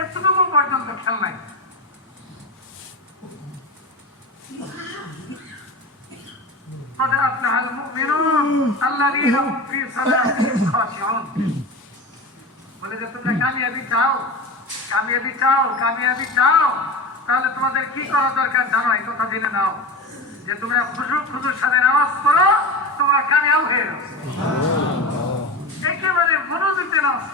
এতটুকু পর্যন্ত খেয়াল নাই। قد أفلح المؤمنون الذين هم في صلاتهم خاشعون। বলে যে তোমরা কামিয়াবি চাও, তাহলে তোমাদের কি করা দরকার জানো? এই কথা জেনে নাও যে তোমরা খুশুর সাথে নামাজ পড়ো, তোমরা কামিয়াব হয়ে যাও। একেবারে মনোযোগ দিয়ে নামাজ,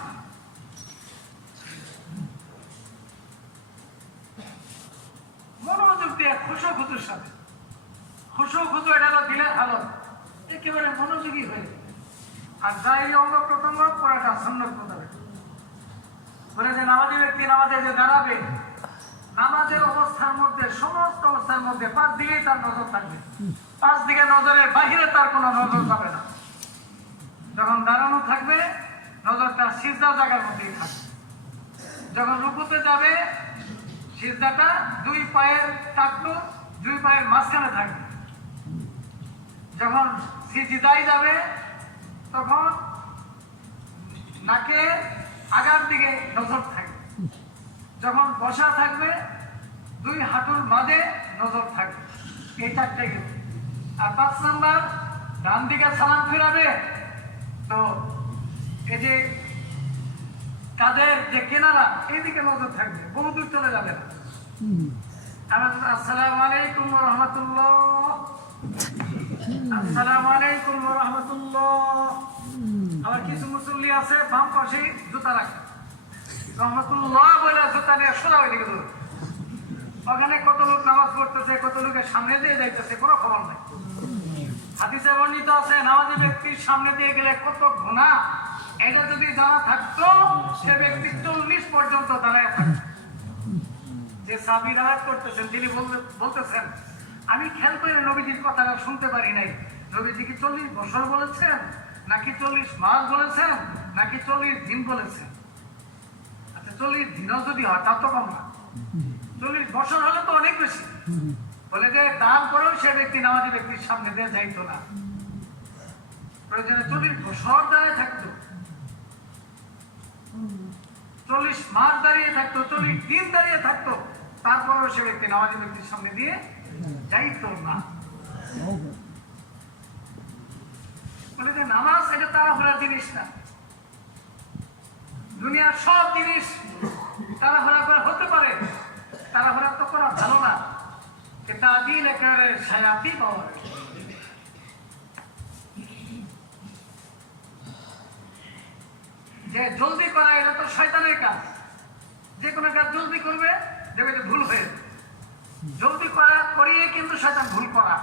মনোযোগ দিয়ে খুশুর সাথে, খুশু এটা হলো দিলের হালত, একেবারে মনোযোগী হয়ে। আর যাই অঙ্গ প্রত্যঙ্গ পড়াটা সুন্নত মোতাবেক। বলে যে নামাজি ব্যক্তি নামাজে যে দাঁড়াবে, নামাজের অবস্থার মধ্যে, সমস্ত অবস্থার মধ্যে 5 দিকেই তার নজর থাকবে, 5 দিকে নজরের বাহিরে তার কোনো নজর যাবে না। যখন দাঁড়ানো থাকবে নজরটা সিজদা জায়গার মধ্যেই থাকবে। যখন রুকুতে যাবে সিজদাটা 2 পায়ের টাকলু 2 পায়ের মাঝখানে থাকবে। যখন সিজদায় যাবে তখন নাকে আগার দিকে নজর থাকবে। যখন বসা থাকবে 2 হাঁটুর মাঝে নজর থাকবে। এই 4টে গেছে। আর 5 নাম্বার ডান দিকে সালাম ফিরাবে, তো এই যে কাদের যে কেনারা এইদিকে নজর থাকবে, বহু দূর চলে যাবে না। আসসালামু আলাইকুম ওয়া রাহমাতুল্লাহ, আসসালামু আলাইকুম ওয়া রাহমাতুল্লাহ। আবার কিছু মুসল্লি আছে বাম পাশে জুতা রাখে, রহমতুল্লাহ বলে জুতা নিয়ে সোজা ওইদিকে দৌড়ে। ওখানে কত লোক নামাজ পড়তেছে, কত লোকের সামনে দিয়ে যাইতেছে, কোনো খবর নাই। হাদিসে বর্ণিত আছে নামাজি ব্যক্তির সামনে দিয়ে গেলে কত গুনাহ, এটা যদি জানা থাকতো সে ব্যক্তি 40 পর্যন্ত দাঁড়ায় থাকতো। যে সাহাবী রাত করতেছেন তিনি বলতেছেন আমি খেয়াল করে নবীজির কথাটা শুনতে পারি নাই। নবীজি কি 40 বছর বলেছেন, নাকি 40 মাস বলেছেন, নাকি 40 দিন বলেছেন? আচ্ছা 40 দিনও যদি হয় তা তো কম না, 40 বছর হলে তো অনেক বেশি। বলে যে তারপরেও সে ব্যক্তি নামাজি ব্যক্তির সামনে দিয়ে যাইতো না, প্রয়োজনে 40 বছর দাঁড়িয়ে থাকতো, 40 মাস দাঁড়িয়ে থাকতো, 40 দিন দাঁড়িয়ে থাকতো, তারপরেও সে ব্যক্তি নামাজি ব্যক্তির সামনে দিয়ে যাইতো না। বলে যে নামাজ এটা তাড়াহুড়ার জিনিস না। দুনিয়ার সব জিনিস তাড়াহুড়া করে হতে পারে, তাড়াহুড়া তো করা ভালো না। এটা দিন একেবারে ছায়াতি পাওয়া যায়। যে জলদি করা এটা তো শয়তানের কাজ। যে কোনো কাজ জলদি করবে দেখবে যে ভুল হয়ে, জলদি করা করিয়ে কিন্তু শয়তান ভুল করা।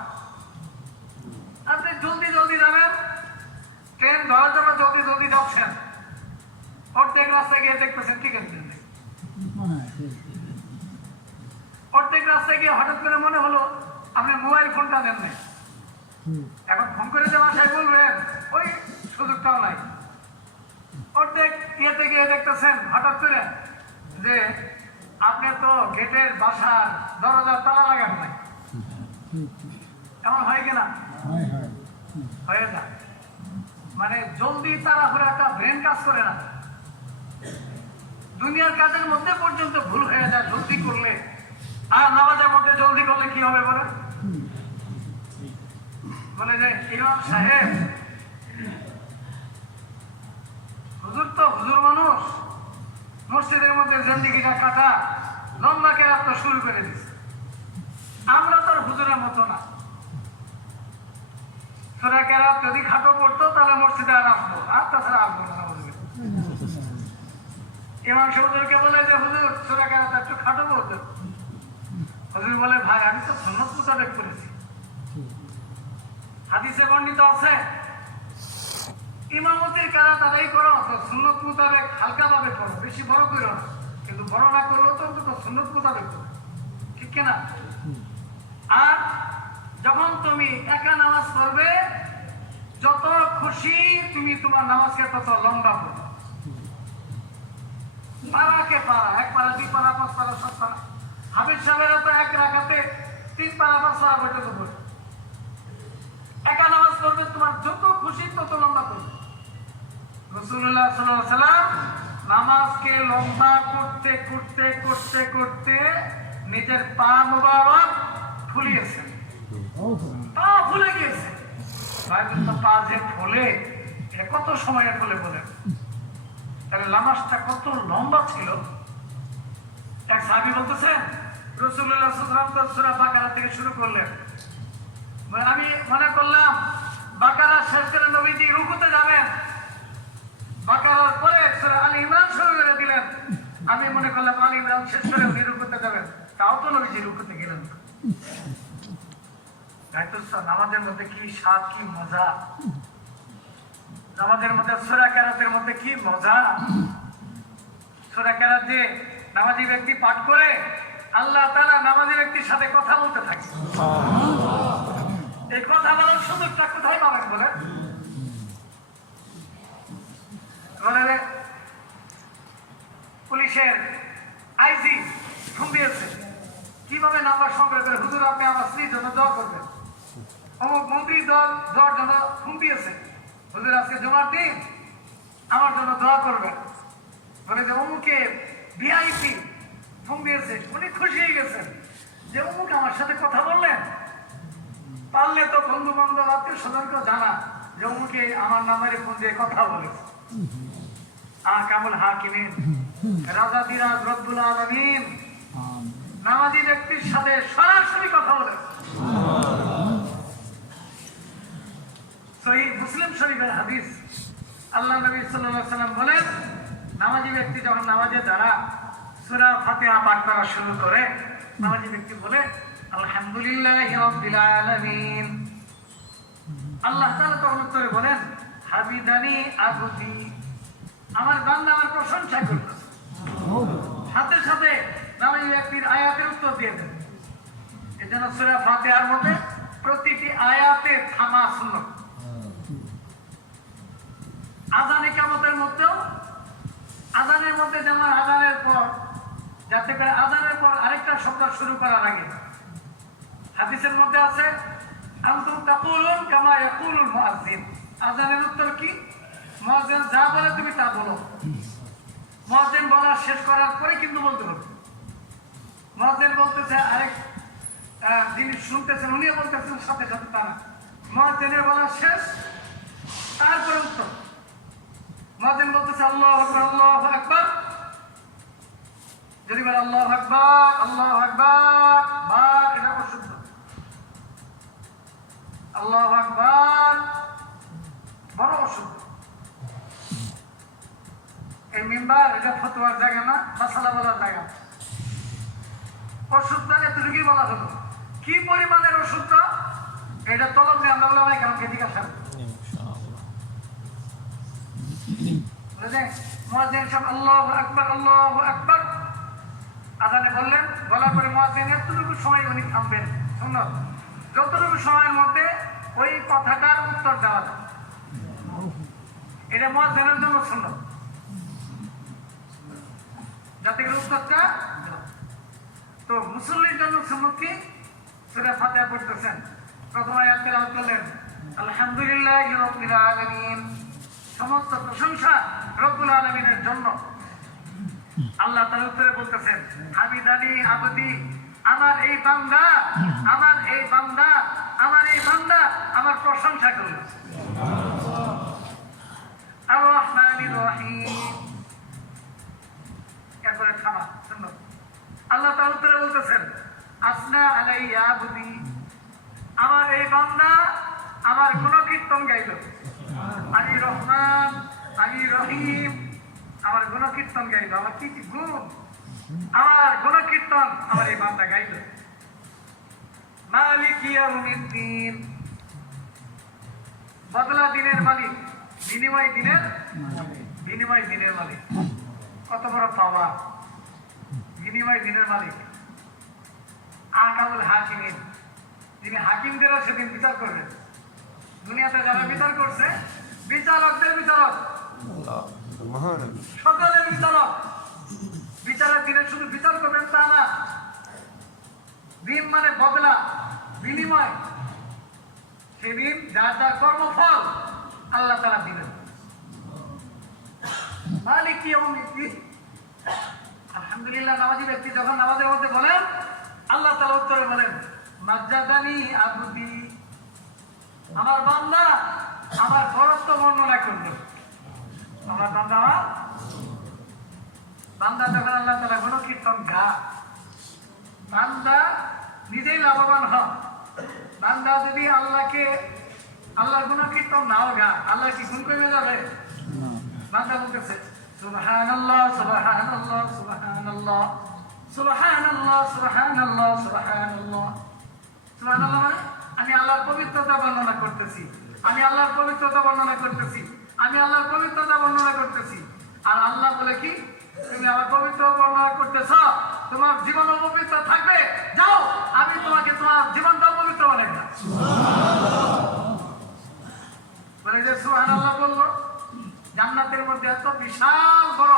আপনি জলদি জলদি যাবেন, ট্রেন ধরার জন্য জলদি জলদি যাচ্ছেন, অর্ধেক রাস্তায় গিয়ে দেখতেছেন ঠিক আছে, অর্ধেক রাস্তায় গিয়ে হঠাৎ করে মনে হলো আপনি মোবাইল ফোনটা নেন নাই, এখন ফোন করে যে বাসায় বলবেন ওই সুযোগটাও নাই। অর্ধেক ইয়েতে গিয়ে দেখতেছেন হঠাৎ করে যে আপনি তো গেটের বাসার দরজা তালা লাগান নাই। এমন হয় কিনা? হয়ে যায়। মানে জলদি তাড়াহুড়া একটা ব্রেন কাজ করে না। দুনিয়ার কাজের মধ্যে পর্যন্ত ভুল হয়ে যায় জলদি করলে, আর নামাজের মধ্যে জলদি করলে কি হবে বলে? বলে যে ইমাম সাহেব হুজুর তো হুজুর মানুষ, মসজিদের মধ্যে জিন্দেগিটা কাটা, লম্বা কেরাত তো শুরু করে দিচ্ছে। আমরা তো হুজুরের মতো না। সূরা কেরাত যদি খাটো পড়তো তাহলে মসজিদে আর আসবো, আর তাছাড়া আসবো না। ইমাম হুজুরকে বলে যে হুজুর সূরা কেরাত একটু খাটো পড়তো। হুজুর বলে ভাই আমি তো সুন্নত মোতাবেক করেছি, হাদিসে বর্ণিত আছে ইমামতির কেরাত আদায় করো তো সুন্নত মোতাবেক হালকা ভাবে করো, বেশি বড় করো না, কিন্তু বড় না করলেও তো অন্তত সুন্নত মোতাবেক করো, ঠিক কিনা? আর যখন তুমি একা নামাজ পড়বে যত খুশি তুমি তোমার নামাজকে তত লম্বা করো, পারাকে পারা, 1 পারা 2 পারা 5 পারা 7 পারা। হাফিজ সাহেবেরা তো 1 রাকাতে 3 পারা 5 পারা পর্যন্ত পড়ে। একা নামাজ পড়বে তোমার যত খুশি তত লম্বা করবে। রাসূলুল্লাহ সাল্লাল্লাহু আলাইহি ওয়াসাল্লাম নামাজকে লম্বা করতে করতে করতে করতে নিজের পা মুবারক ফুলিয়েছেন, পা ফুলে গিয়েছে। ভাই তো পা যে ফুলে এটা কত সময়ে ফুলে বলে, তাহলে নামাজটা কত লম্বা ছিল। এক সাহাবী বলতেছেন রাসূলুল্লাহ সাল্লাল্লাহু আলাইহি ওয়াসাল্লাম সূরা বাকারা থেকে শুরু করলেন, আমি মনে করলাম বাকারা শেষ করে নবীজি রুকুতে যাবেন, বাকারার পরে সূরা আল ইমরান শুরু করে দিলেন। আমি মনে করলাম আল ইমরান শেষ করে উনি রুকুতে যাবেন, তাও তো নবীজি রুকুতে গেলেন। তাই তো নামাজের মধ্যে কি স্বাদ, কি মজা! নামাজের মধ্যে সূরা কেরাতের মধ্যে কি মজা! সূরা কেরাত যে নামাজি ব্যক্তি পাঠ করে আল্লাহ তাআলা নামাজি ব্যক্তির সাথে কথা বলতে থাকে। এই কথা বলার সুযোগটা কোথায় পাবেন বলে? পুলিশের আইজি ফোন দিয়েছে, কিভাবে নাম্বার সংগ্রহ করে? হুজুর আপনি আমার স্ত্রীর জন্য দোয়া করবেন। অমুক মন্ত্রী দোয়ার জন্য ফোন দিয়েছে, হুজুর আজকে জুমার দিন আমার জন্য দোয়া করবেন। বলে যে অমুকে ভিআইপি ফোন দিয়েছে, উনি খুশি হয়ে গেছেন যে অমুক আমার সাথে কথা বললেন, পারলে তো বন্ধু বান্ধব আত্মীয় স্বজনকে জানা যে অমুকে আমার নাম্বারে ফোন দিয়ে কথা বলেছে। আহকামুল হাকিমিন রাজা বিরাজ রব্বুল আলামিন নামাজি ব্যক্তির সাথে সরাসরি কথা বলে। সহিহ মুসলিম শরীফের হাদিস, আল্লাহ নবী সাল্লাল্লাহু আলাইহি ওয়াসাল্লাম বলেন নামাজি ব্যক্তি যখন নামাজের দ্বারা সূরা ফাতিহা পাঠ করা শুরু করে, নামাজি ব্যক্তি বলে আলহামদুলিল্লাহি রাব্বিল আলামিন। আল্লাহ তাআলা তখন উত্তরে বলেন হামিদানি আবদি, আমার বান্দা আমার প্রশংসা করতেছে। সাথে সাথে নামাজি ব্যক্তির আয়াতের উত্তর দিয়ে দেন। এজন্য সূরা ফাতিহার মধ্যে প্রতিটি আয়াতে থামা সুন্নাত। আযান ইকামতের মধ্যেও আযানের মধ্যে যেমন আযানের পর যাতে করে আযানের পর আরেকটা শব্দ শুরু করার আগে হাদিসের মধ্যে আছে আনতুম তাকুলুন কামা ইয়াকুলুল মুয়াজ্জিন। আযানের উত্তর কি? মুয়াজ্জিন যা বলে তুমি তা বলো। মুয়াজ্জিন বলা শেষ করার পরে কিন্তু বলতে হবে। মুয়াজ্জিন বলতেছে আরেক যিনি শুনতেছেন উনিও বলতেছেন সাথে সাথে তা না। মুয়াজ্জিনের বলা শেষ তারপরে উত্তর। মুয়াজ্জিন বলতেছে আল্লাহু আকবার আল্লাহু আকবার, যদি বলে আল্লাহু আকবার আল্লাহু আকবার বা এটা অশুদ্ধ। আল্লাহু আকবার বড় অশুদ্ধ। এই মিম্বার এটা ফতোয়ার জায়গা না, মাসালা বলার জায়গা। অশুদ্ধ এতটুকুই বলা হলো। কি পরিমাণের অশুদ্ধ এটা তলব নিয়ে আমরা বললাম কাউকে জিজ্ঞাসা মুয়াজ্জিন সাহেব আল্লাহু আকবার আল্লাহু আকবার আযানে বললেন, বলার পরে মুয়াজ্জিন এতটুকু সময় উনি থামবেন। শুনুন, যতটুকু সময়ের মধ্যে ওই কথাটার উত্তর দেওয়া যায় এটা মুয়াজ্জিনের জন্য সুন্নাত, যাতে করে উত্তরটা। তো মুসল্লির জন্য সুন্নাত কি? সূরা ফাতিহা পড়তেছেন, প্রথম আয়াত তেলাওয়াত করলেন আলহামদুলিল্লাহি রাব্বিল আলামিন, সমস্ত প্রশংসা রব্বুল আলামিনের জন্য। আল্লাহ তাআলা উত্তরে বলতেছেন হামিদানি আবদি, আমার এই বান্দা আমার এই বান্দা আমার এই বান্দা আমার প্রশংসা করল। আর রহমানির রহিম, এরপরে থামা। শুনুন, আল্লাহ তাআলা উত্তরে বলতেছেন আসনা আলাইয়া আবদি, আমার এই বান্দা আমার গুণকীর্তন গাইল। আমি রহমান আমি রহিম, আমার গুণকীর্তন গাইল। আমার কি কি গুণ, আমার গুণকীর্তন আমার এই বান্দা গাইল। মালিক ইয়াউমিদ্দিন, বদলা দিনের মালিক, বিনিময় দিনের মালিক। কত বড় পাওয়া, বিনিময় দিনের মালিক। আহকামুল হাকিমিন, যিনি হাকিমদেরও সেদিন বিচার করবেন। দুনিয়াতে যারা বিচার করছে, বিচারকদের বিচারক, সকলের বিচারক। বিচারের দিনে শুধু বিচার করবেন তা না, দিন মানে বদলা, বিনিময়। সেদিন যার যার কর্মফল আল্লাহ তাআলা দিবেন। মালিক ইয়াউমিদ্দিন, আলহামদুলিল্লাহ নামাজি ব্যক্তি যখন নামাজের মধ্যে বলেন, আল্লাহ তাআলা উত্তরে বলেন মাজ্জাদানি আবদি, আমার বান্দা আমার বরত্ব বর্ণনা করল। আমার বান্দা যখন আল্লাহ তাআলা গুণকীর্তন গা, বান্দা নিজেই লাভবান হন। বান্দা যদি আল্লাহর গুণকীর্তন নাও গা, আল্লাহ কি গুণ কমে যাবে? বান্দা বলতেছে সুবহানাল্লাহ সুবহানাল্লাহ সুবহানাল্লাহ সুবহানাল্লাহ সুবহানাল্লাহ সুবহানাল্লাহ। সুবহানাল্লাহ মানে আমি আল্লাহর পবিত্রতা বর্ণনা করতেছি, আমি আল্লাহর পবিত্রতা বর্ণনা করতেছি, আমি আল্লাহর পবিত্রতা বর্ণনা করতেছি। আর আল্লাহ বলে কি, তুমি আমার পবিত্র বর্ণনা করতেছ, তোমার জীবন অপবিত্র থাকবে, যাও আমি তোমাকে তোমার জীবনটা পবিত্র বানাই না। বলে যে সুবহানাল্লাহ বললো, জান্নাতের মধ্যে এত বিশাল বড়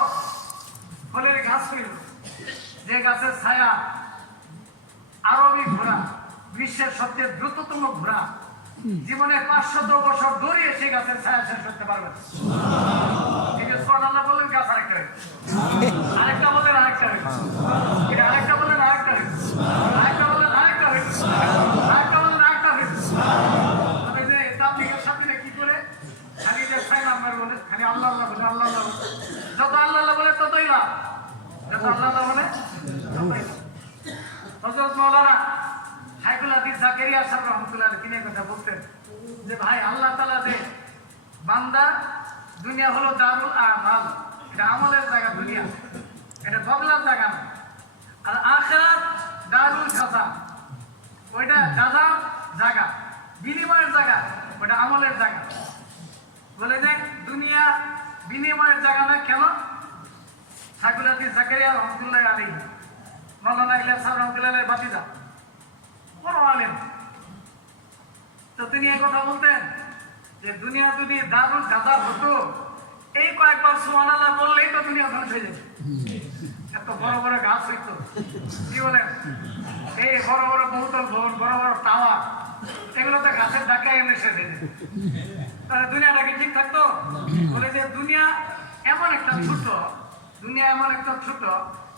ফলের গাছ হইল, যে গাছের ছায়া আরবি ঘোড়া, বিশ্বের সবচেয়ে দ্রুততম ঘোড়া, জীবনে 500 বছর দৌড়িয়ে সেই গাছের ছায়া শেষ করতে পারবে। ঠিক আছে, সুবহানাল্লাহ বললেন, গাছ আরেকটা বলেন আরেকটা এটা আরেকটা বলেন আরেকটা আরেকটা বলেন আরেকটা আরেকটা বলেন আরেকটা তবে যে তাবলীগের সাথে কি করে খালি যে 6 নাম্বার বলে, খালি আল্লাহ আল্লাহ বলে, আল্লাহ আল্লাহ বলে, যত আল্লাহ আল্লাহ বলে ততই লাভ, যত আল্লাহ আল্লাহ বলে ততই লাভ। হযরত মাওলানা শাইখুল হাদিস জাকারিয়া সাহেব রাহমাতুল্লাহ আলাইহি তিনি কথা বলতেন যে ভাই আল্লাহ তাআলা যে বান্দা, দুনিয়া হলো দারুল আমাল, এটা আমলের জায়গা, দুনিয়া এটা বদলার জায়গা না। আর আখিরাত দারুল জাযা, ওইটা জাযার জায়গা, বিনিময়ের জায়গা, ওটা আমলের জায়গা। বলে যে দুনিয়া বিনিময়ের জায়গা না কেন? শাইখুল হাদিস জাকারিয়া রাহমাতুল্লাহ আলাইহি, মাওলানা ইলিয়াস সাহেব রাহমাতুল্লাহ আলাইহি ভাতিজা, দুনিয়ার কথা বলতেন যে দুনিয়া যদি দারুল গাদা হতো এই কয়েকবার সুবহানাল্লাহ বললেই তো দুনিয়া ধ্বংস হয়ে যেত। এত বড় বড় গাছ হইতো, কি বলেন, এই বড় বড় বহুতল ভবন, বড় বড় টাওয়ার, এগুলোতে গাছের ধাক্কায় এনে শেষ হয়ে যেত। তাহলে দুনিয়াটা কি ঠিক থাকতো? বলে যে দুনিয়া এমন একটা ছোট, দুনিয়া এমন একটা ছোট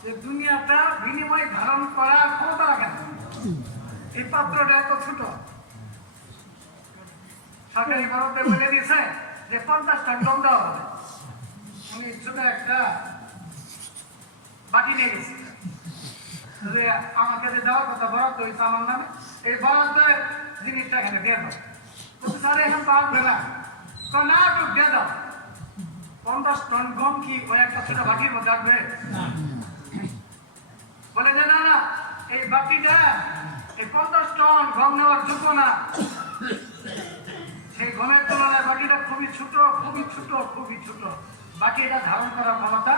যে দুনিয়াটা বিনিময় ধারণ করার ক্ষমতা রাখে না। এই পাত্রটা এত ছোট, সরকারি বরাদ্দে বলে দিয়েছে যে 50 টন গম দেওয়া হবে। উনি ছোট একটা বাকি নিয়ে গেছে যে আমাকে যে দেওয়ার কথা বরাদ্দ হয়েছে আমার নামে, এই বরাদ্দের জিনিসটা এখানে দিয়ে দাও। কিন্তু স্যার এখন পারবে না, তো না একটু দিয়ে দাও। 50 টন গম কি ওই একটা ছোট বাটির মধ্যে আসবে? বলে যে না না, এই বাটিটা এই 50 টন গম নেওয়ার যোগ্য না। সেই গমের তুলনায় বাকিটা খুবই ছোট, খুবই ছোট, খুবই ছোট। বাকি এটা ধারণ করার ক্ষমতা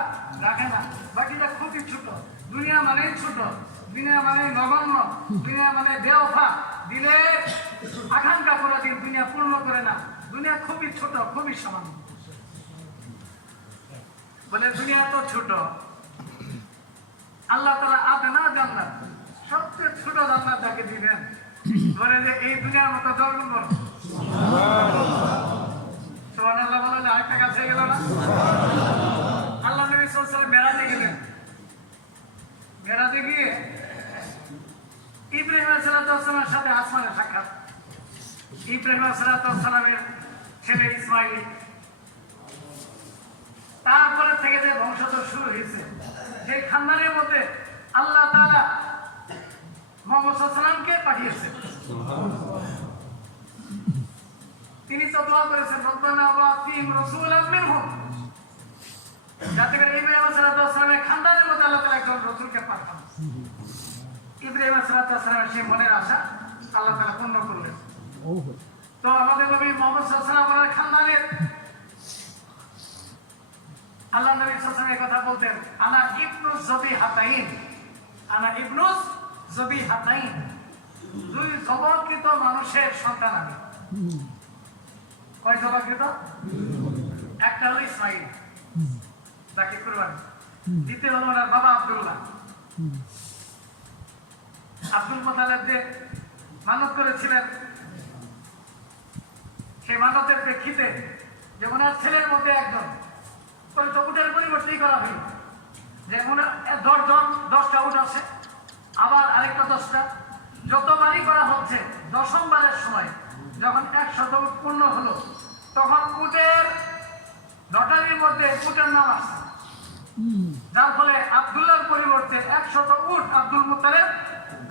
রাখে না, বাকিটা খুবই ছোট। দুনিয়া মানেই ছোট, দুনিয়া মানে নগণ্য, দুনিয়া মানে বেওফা, দিলে আকাঙ্ক্ষা করে দিন দুনিয়া পূর্ণ করে না। দুনিয়া খুবই ছোট, খুবই সামান্য। বলে দুনিয়া তো ছোট, আল্লাহ তাআলা আদনা জান্নাত, সবচেয়ে ছোট জান্নাত যাকে দিবেন, বলে যে এই দুনিয়ার মতো দরগুণ বড়। সুবহানাল্লাহ বলে আরেকটা কাছে গেল না? আল্লাহ নবী সাল্লাল্লাহু আলাইহি ওয়াসাল্লাম মেরাজে গেলেন। মেরাজে গিয়ে ইব্রাহিম আলাইহিস সালামের সাথে আসমানে সাক্ষাৎ। ইব্রাহিম আলাইহিস সালামের ছেলে ইসমাঈল, তারপরে থেকে যে বংশধর শুরু হয়েছে, সেই খানদানের মধ্যে আল্লাহ তাআলা মুহাম্মদ সাল্লাল্লাহু আলাইহি ওয়াসাল্লামকে পাঠিয়েছেন। তিনি তো দোয়া করেছেন, রব্বানা ওয়াতিহিম রাসূলাম মিনহুম, যাতে করে ইব্রাহিম আলাইহিস সালামের খানদানের মধ্যে আল্লাহ তাআলা একজন রাসূলকে পাঠান। ইব্রাহিম আলাইহিস সালামের সেই মনের আশা আল্লাহ তাআলা পূর্ণ করলেন। তো আমাদের নবী মুহাম্মদ সাল্লাল্লাহু আলাইহি ওয়াসাল্লামের খানদানের আল্লাহ নবী সাল্লাল্লাহু আলাইহি ওয়াসাল্লাম কথা বলতেন, আনা ইবনুস যবিহাতাইন, আনা ইবনুস যবিহাতাইন, দুই জবাকৃত মানুষের সন্তান আমি। কয় জবাকৃত? একটা হলো ইসমাঈল, তাকে কুরবানি, দ্বিতীয় হলো ওনার বাবা আব্দুল্লাহ। আব্দুল মুতালিব যে মানত করেছিলেন, সেই মানতের প্রেক্ষিতে যে ওনার ছেলের মধ্যে একজন উটের পরিবর্তনই করা হইল, যে 10টা উট আছে, আবার আরেকটা 10টা, যতবারই করা হচ্ছে, 10মবারের সময় যখন 100 উট পূর্ণ হলো, তখন উটের লটারির মধ্যে উটের নাম আসছে, যার ফলে আব্দুল্লাহর পরিবর্তে 100 উট আব্দুল মুতালিব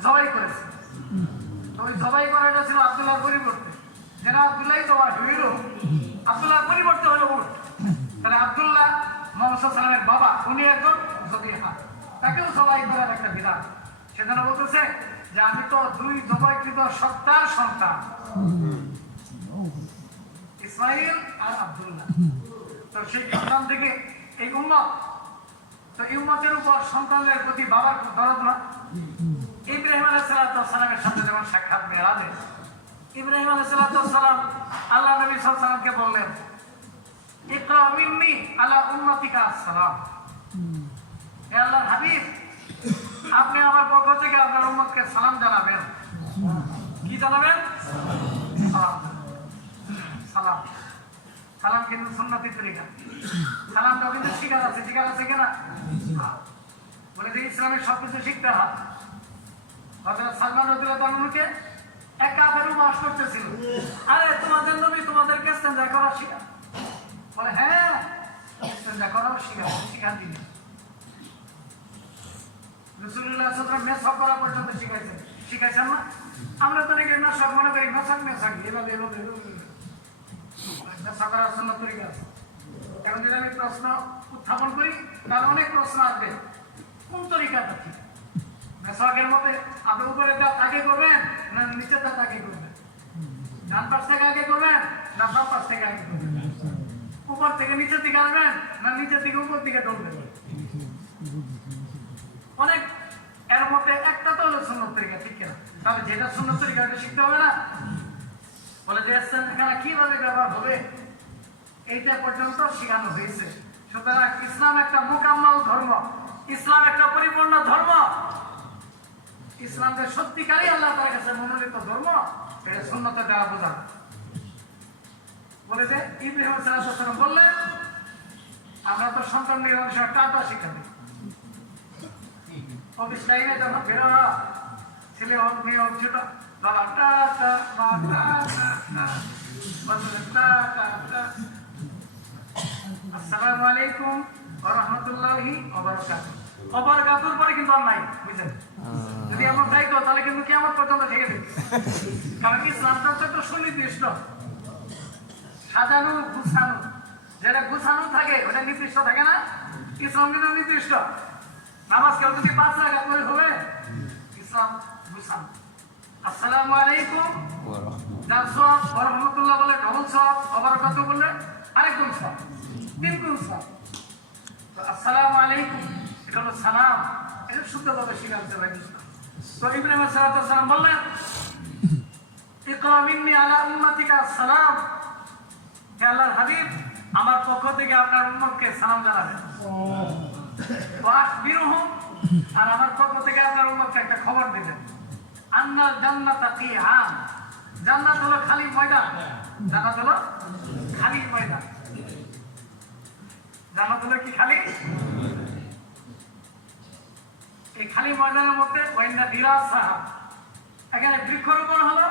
জবাই করেছে। তো ওই জবাই করাটা ছিল আব্দুল্লাহর পরিবর্তে, যেটা আব্দুল্লাহ জবাই হইল, আব্দুল্লাহর পরিবর্তে হলো উট। তাহলে আব্দুল্লাহ মুহাম্মদ সাল্লাল্লাহু আলাইহি ওয়াসাল্লামের বাবা, উনি একজন যবিহা, তাকেও জবাই করার একটা বিধান। সেজন্য বলতেছে যে আমি তো দুই জবাইকৃত সত্তার সন্তান, ইসমাঈল আর আব্দুল্লাহ। তো সেই সন্তান থেকে এই উম্মত, তো এই উম্মতের উপর সন্তানের প্রতি বাবার দরদ না। ইব্রাহিম আলাইহিস সালামের সাথে যখন সাক্ষাৎ মেরাজে, ইব্রাহিম আলাইহিস সালাম আল্লাহ নবী সাল্লাল্লাহু আলাইহি ওয়াসাল্লামকে বললেন, ইকরা মিন্নি আলা উম্মতিকা আসসালাম, হে আল্লাহর হাবিব, আপনি আমার পক্ষ থেকে আপনার উম্মতকে সালাম জানাবেন। কি জানাবেন? সালাম। সালাম, সালাম কিন্তু সুন্নতি তরিকা। সালামটা কিন্তু শিকার আছে, শিকার আছে কিনা? বলে যে ইসলামের সবকিছু শিখতে হয়। হযরত সালমান রাদিয়াল্লাহু আনহুকে এক কাফের উপহাস করতেছিল, আরে তোমাদের নবী তোমাদেরকে ইসতিনজা করা শিখা। বলে হ্যাঁ, ইসতিনজা করাও শিখা দিলেন। রাসূলুল্লাহ সাল্লাল্লাহু আলাইহি ওয়াসাল্লাম মেসওয়াক করা পর্যন্ত শিখাইছেন না? আমরা তো নাকি মেসওয়াক মনে করি মেসওয়াক এভাবে মেসওয়াক করার সুন্নাত তরিকা আছে। এখন যদি আমি প্রশ্ন উত্থাপন করি, তাহলে অনেক প্রশ্ন আসবে, কোন তরিকাটা ঠিক? মেসওয়াকের মধ্যে আপনি উপরে দাঁত আগে করবেন না নিচের দাঁত আগে করবেন? ডান পাশ থেকে আগে করবেন না বাম পাশ থেকে আগে করবেন? উপর থেকে নিচের দিকে আসবেন না নিচের দিকে উপর দিকে ঢুকবেন? অনেক, এর মধ্যে একটা তো হলো সুন্নত তরিকা, ঠিক কিনা? তাহলে যেটা সুন্নত তরিকা এটা শিখতে হবে না? বলে যে এখানে কিভাবে ব্যবহার হবে এইটা পর্যন্ত শেখানো হয়েছে। সুতরাং ইসলাম একটা মোকাম্মল ধর্ম, ইসলাম একটা পরিপূর্ণ ধর্ম, ইসলাম যে সত্যিকারই আল্লাহ তাআলার কাছে মনোনীত ধর্ম, এটা সুন্নতের দ্বারা বোঝা। বলে যে ইব্রাহিম আলাইহিস সালাম বললেন আমরা তো সন্তান নিয়ে অনেক সময় টাটা শিক্ষা দিই, অফিস লাইনে যখন বেরোনো ছেলে হোক মেয়ে হোক ছোট, বাবা টাটা মা টাটা, আসসালামু আলাইকুম ওয়া রাহমাতুল্লাহি ওয়া বারাকাতুহু। অবরকাতুর পরে কিন্তু আর নাই, বুঝলেন? যদি এমন চাইতো তাহলে কিন্তু কিয়ামত পর্যন্ত থেকে দিত। কারণ ইসলামটা হচ্ছে তো সুনির্দিষ্ট, সাজানো গুছানো, যেটা গুছানো থাকে ওটা নির্দিষ্ট থাকে না। ইসলাম কিন্তু নির্দিষ্ট। নামাজ কেউ যদি 5 রাকাত করে হবে, ইসলাম গুছানো। আসসালামু আলাইকুম যার সওয়াব, ওয়া রাহমাতুল্লাহ বলে ডবল সওয়াব, ওয়া বারাকাতুহু বললে আরেক গুণ সওয়াব, 3 গুণ সওয়াব। তো আসসালামু আলাইকুম এটা হলো সালাম, এটা শুদ্ধভাবে শিখাতে হবে ইসলাম। তো ইব্রাহিম আলাইহিস সালাম বললেন ইকরা মিন্নি আলা উম্মাতিকা আসসালাম, হে আল্লাহর হাবিব আমার পক্ষ থেকে আপনার উম্মতকে সালাম জানাবেন। ওয়া আখবিরুহুম, আর আমার পক্ষ থেকে আপনার উম্মতকে একটা খবর দিবেন, আন্নাল জান্নাতা কিয়াম, জান্নাত হলো খালি ময়দান, জান্নাত হলো খালি ময়দান। জান্নাত হলো কি খালি? এই খালি ময়দানের মধ্যে ওয়াইন্না দিরাসা, এখানে বৃক্ষরোপণ হলো,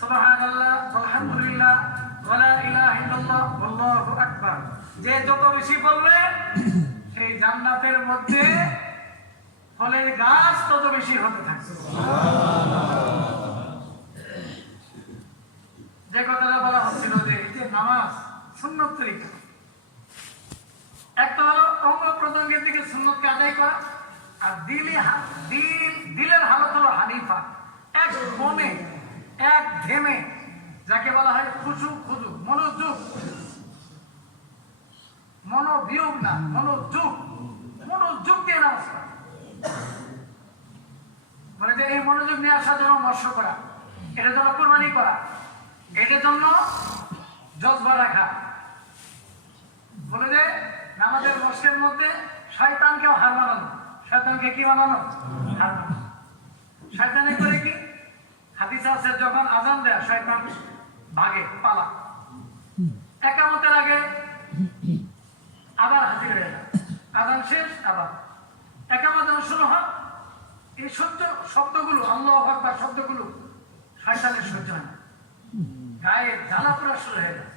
সুবহানাল্লাহ আলহামদুলিল্লাহ ওয়ালা ইলাহা ইল্লাল্লাহ আল্লাহু আকবার, যে যত বেশি বলবে সেই জান্নাতের মধ্যে ফলের গাছ তত বেশি হতে থাকবে। যে কথাটা বলা হচ্ছিল যে নামাজ সুন্নত তরিকা, একটা হলো অঙ্গ প্রত্যঙ্গের দিকে সুন্নতকে আদায় করা, আর দিলের হালত হলো হানিফা, এক মনে এক ধেমে, যাকে বলা হয় খুশু খুজু, মনোযোগ, মনোবিয়োগ না, মনোযোগ, মনোযোগ দিয়ে নামাজ করা। মানে যে এই মনোযোগ নিয়ে আসার জন্য মৎস্য করা, এটার জন্য কোরবানি করা, এটার জন্য জজবা রাখা। বলে যে নামাজের মস্কের মধ্যে শয়তানকেও হার মানানো, শয়তানকে কি বানানো? হার মানানো। শয়তানে করে কি? হাদিস আছে যখন আজান দেয় শয়তান ভাগে, পালা, একামতের আগে আবার হাজির হয়ে যায়, আজান শেষ আবার একামত যখন শুরু হয়, এই শব্দগুলো আল্লাহু আকবার শব্দগুলো শয়তানের সহ্য হয় না, গায়ে জ্বালা পোড়া শুরু হয়ে যায়,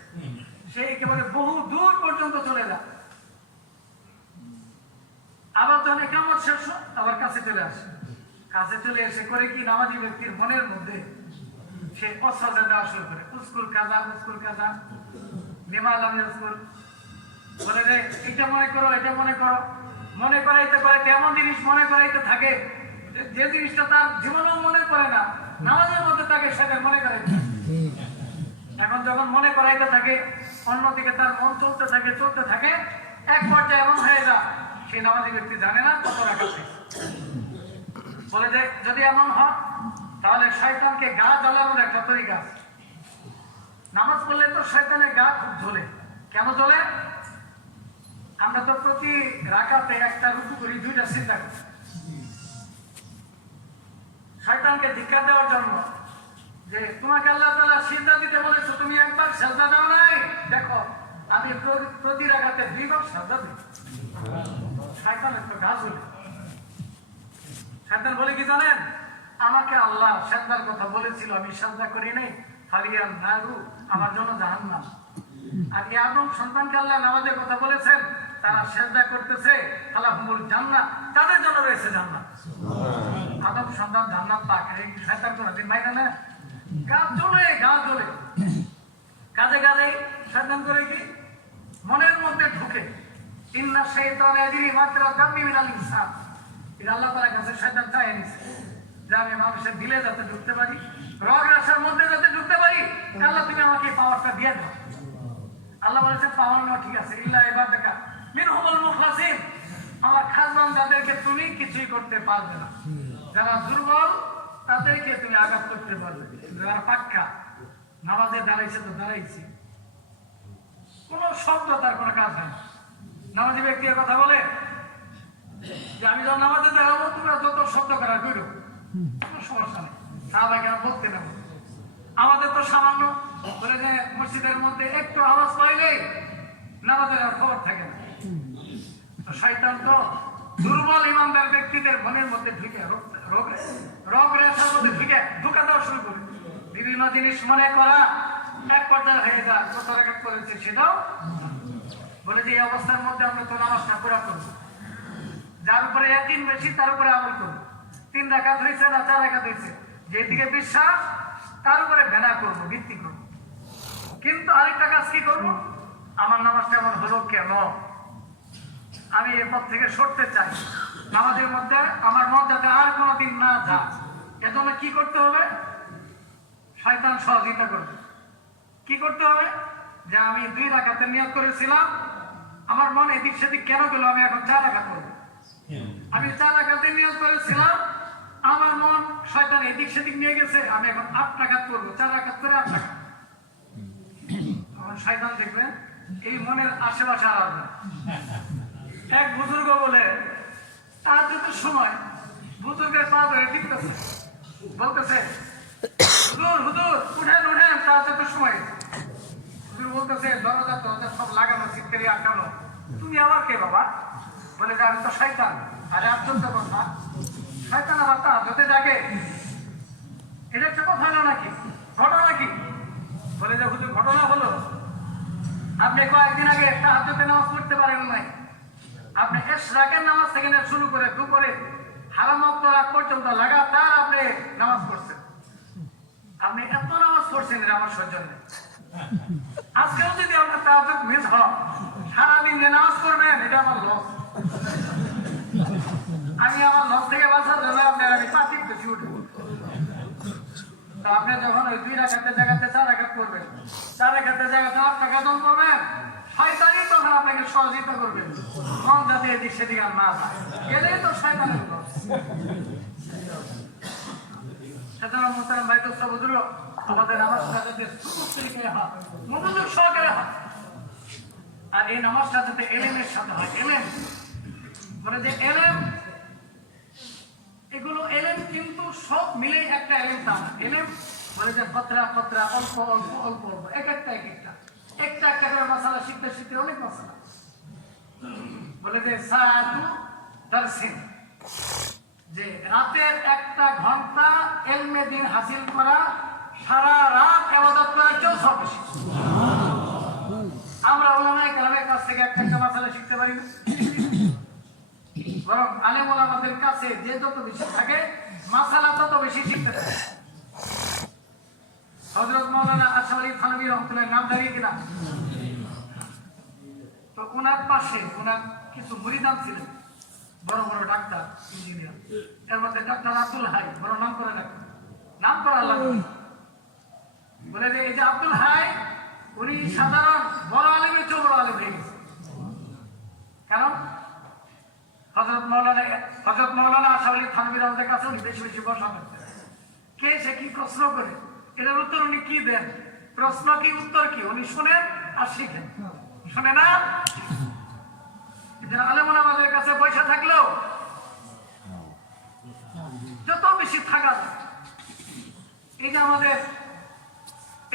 সে একেবারে বহু দূর পর্যন্ত চলে যায়। আবার যখন একামত শেষ হয় আবার কাছে চলে আসে, কাছে চলে এসে করে কি নামাজি ব্যক্তির মনের মধ্যে সে অসজা দেওয়া শুরু করে, উস্কুর কাজা উস্কুর কাজা বিমালাম উস্কুর, বলে রে এটা মনে করো এটা মনে করো, মনে করাইতে করাইতে এমন জিনিস মনে করাইতে থাকে যে জিনিসটা তার জীবনেও মনে করে না, নামাজের মধ্যে তাকে সেটা মনে করাইতে। এখন যখন মনে করাইতে থাকে অন্যদিকে তার মন চলতে থাকে, এক পর্যায়ে এমন হয়ে যায় সেই নামাজি ব্যক্তি জানে না কত রাখা। বলে যে যদি এমন হয় তাহলে শয়তানকে গা জ্বালানোর একটা তরিকা আছে। নামাজ পড়লে তো শয়তানের গা খুব জ্বলে। কেন জ্বলে? আমরা তো প্রতি রাকাতে একটা রুকু করি, 2টা সিজদা করি শয়তানকে ধিক্কার দেওয়ার জন্য, যে তোমাকে আল্লাহ তাআলা সিজদা দিতে বলেছে, তুমি একবার সিজদা দাও নাই, দেখো আমি প্রতি রাকাতে 2 বার সিজদা দিই। শয়তানের তো গা জ্বলে। শয়তান বলে কি জানেন? আমাকে আল্লাহ সিজদার কথা বলেছিল, আমি সিজদা করি নাই, ফালিয়ান নারু, আমার জন্য জাহান্নাম। আর এই আদম সন্তানকে আল্লাহ নামাজের কথা বলেছেন, তারা সিজদা করতেছে, ফালাহুমুল জান্নাত, তাদের জন্য রয়েছে জান্নাত। আদম সন্তান জান্নাত পাক, এই শয়তান তো দিন মাইনা না, গা জ্বলে। কাজে কাজে শয়তান করে কি মনের মধ্যে ঢুকে, ইন্না শাইতানা ইয়াজরি মাত্রা দামি মিনাল ইনসান, এটা আল্লাহ তাআলার কাছে শয়তান চায় নিছে যে আমি মানুষের দিলে যাতে ঢুকতে পারি, রগ রাশার মধ্যে যাতে ঢুকতে পারি, আল্লাহ তুমি আমাকে পাওয়ারটা দিয়ে দাও। আল্লাহ বলেছেন পাওয়ার নাও ঠিক আছে, ইল্লা ইবাদাকা মিনহুমুল মুখলাসিন, আমার খাস বান্দাদেরকে তুমি কিছুই করতে পারবে না, যারা দুর্বল তাদেরকে তুমি আঘাত করতে পারবে, যারা পাক্কা নামাজে দাঁড়াইছে তো দাঁড়াইছে, কোন শব্দ তার কোনো কাজ হয় না। নামাজি ব্যক্তি কথা বলে যে আমি যখন নামাজে দাঁড়াবো তোমরা যত শব্দ করা করো, কোনো সমস্যা নেই, সাহাবা কেন বলতে নেব। আমাদের তো সামান্য বলে যে মসজিদের মধ্যে একটু আওয়াজ পাইলেই নামাজের আর খবর থাকে না। শয়তান তো দুর্বল ইমানদার ব্যক্তিদের মনের মধ্যে ঢুকে রোগ রেখার মধ্যে ঢুকে দেওয়া শুরু করে বিভিন্ন জিনিস মনে করা, এক পর্যায়ে হয়ে যায় কত রাকাত করেছে সেটাও বলে যে এই অবস্থার মধ্যে আমরা তো নামাজটা পুরা করবো, যার উপরে ইয়াকিন বেশি তার উপরে আমল করবো। 3 রাকাত হয়েছে না 4 রাকাত হয়েছে, যেদিকে বিশ্বাস তার উপরে ভেনা করবো, ভিত্তি করবো। কিন্তু আরেকটা কাজ কি করবো, আমার নামাজটা এমন হলো কেন, আমি এরপর থেকে সরতে চাই, নামাজের মধ্যে আমার মন যাতে আর কোনোদিন না যায়, এজন্য কি করতে হবে, শয়তান সহযোগিতা করবে। কি করতে হবে, যে আমি 2 রাকাতের নিয়ত করেছিলাম, আমার মন এদিক সেদিক কেন গেল, আমি এখন 4 রাকাত করবো। আমি 4 রাকাতের নিয়ত করেছিলাম, আমার মন শয়তান এদিক সেদিক নিয়ে গেছে, আমি এখন 8 রাকাত করবো, 4 রাকাত করে 8 রাকাত। শয়তান দেখবে এই মনের আশেপাশে আর আসবে। এক বুজুর্গ বলে তার যত সময় বুজুর্গের পা ধরে টিপতেছে, বলতেছে হুজুর হুজুর উঠেন উঠেন, তার যত সময় হুজুর বলতেছে দরজা দরজা সব লাগানো, চিৎকারি আটকানো, তুমি আবার কে বাবা, বলে যে আমি তো শয়তান। আরে আশ্চর্য কথা, শয়তান আবার তা যদি ডাকে, এটা একটা কথা হলো নাকি, ঘটনা কি, বলে যে হুজুর ঘটনা হলো আপনি কয়েকদিন আগে একটা হাজতে নামাজ পড়তে পারেন নাই, আপনি ইশরাকের নামাজ থেকে শুরু করে দুপুরে হারাম ওয়াক্ত রাত পর্যন্ত লাগাতার আপনি নামাজ পড়ছেন, আপনি এত নামাজ পড়ছেন এটা আমার সহ্য নেই। আজকেও যদি আপনার তাহাজ্জুদ মিস হয়, সারাদিন যে নামাজ পড়বেন এটা আমার লস, আমি আমার লস থেকে বাঁচার জন্য আপনার আমি পাতিক বেশি উঠবো। তো আপনি যখন ওই 2 রাকাতের জায়গাতে 4 রাকাত করবেন, 4 রাকাতের জায়গাতে 8 রাকাত করবেন, শয়তানই তখন আপনাকে সহযোগিতা করবে, মন যাতে এদিক সেদিক আর না যায়, গেলেই তো শয়তানের লস। সেজন্য মুহতারাম ভাই দোস্ত বুজুর্গ, আমাদের নামাজটা যাতে সুতরিকে হয়, মনোযোগ সহকারে হয়, আর এই নামাজটা যাতে এলেমের সাথে হয়। এলেম বলে যে এলেম, এগুলো এলেম কিন্তু সব মিলে একটা এলেম তা না। এলেম বলে যে কতরা কতরা, অল্প অল্প অল্প অল্প, এক একটা একটা করে মশালা শিখতে শিখতে অনেক মশালা। বলে যে সায়াতু দারসিন, যে রাতের 1 ঘন্টা এলমে দিন হাসিল করা, সারা রাত ইবাদত করার চেয়েও সব বেশি। আমরা উলামায়ে কেরামের কাছ থেকে একটা মশালা শিখতে পারি না, বরং আলেম ওলামাদের কাছে যে যত বেশি থাকে মাসালা তত বেশি শিখতে থাকে। হযরত মাওলানা আশরাফ আলী থানভী রহমাতুল্লাহ নাম জানিয়ে কিনা, তো ওনার পাশে ওনার কিছু মুরিদান ছিলেন, বড় বড় ডাক্তার ইঞ্জিনিয়ার, এর মধ্যে ডাক্তার আব্দুল হাই, বড় নাম করে ডাক্তার, নাম করা আল্লাহ। বলে যে এই যে আব্দুল হাই, উনি সাধারণ বড় আলেমের চেয়ে বড় আলেম হয়ে গেছে, কারণ হযরত মাওলানা আশরাফ আলী থানভী রহমাতের কাছে উনি বেশি বেশি বসা করতেন। কে সে কি প্রশ্ন করে, এটার উত্তর উনি কি দেন, প্রশ্ন কি উত্তর কি, উনি শুনেন আর শিখেন, শুনে না। আলেম ওলামাদের কাছে পয়সা থাকলেও যত বেশি থাকা যায়, এই যে আমাদের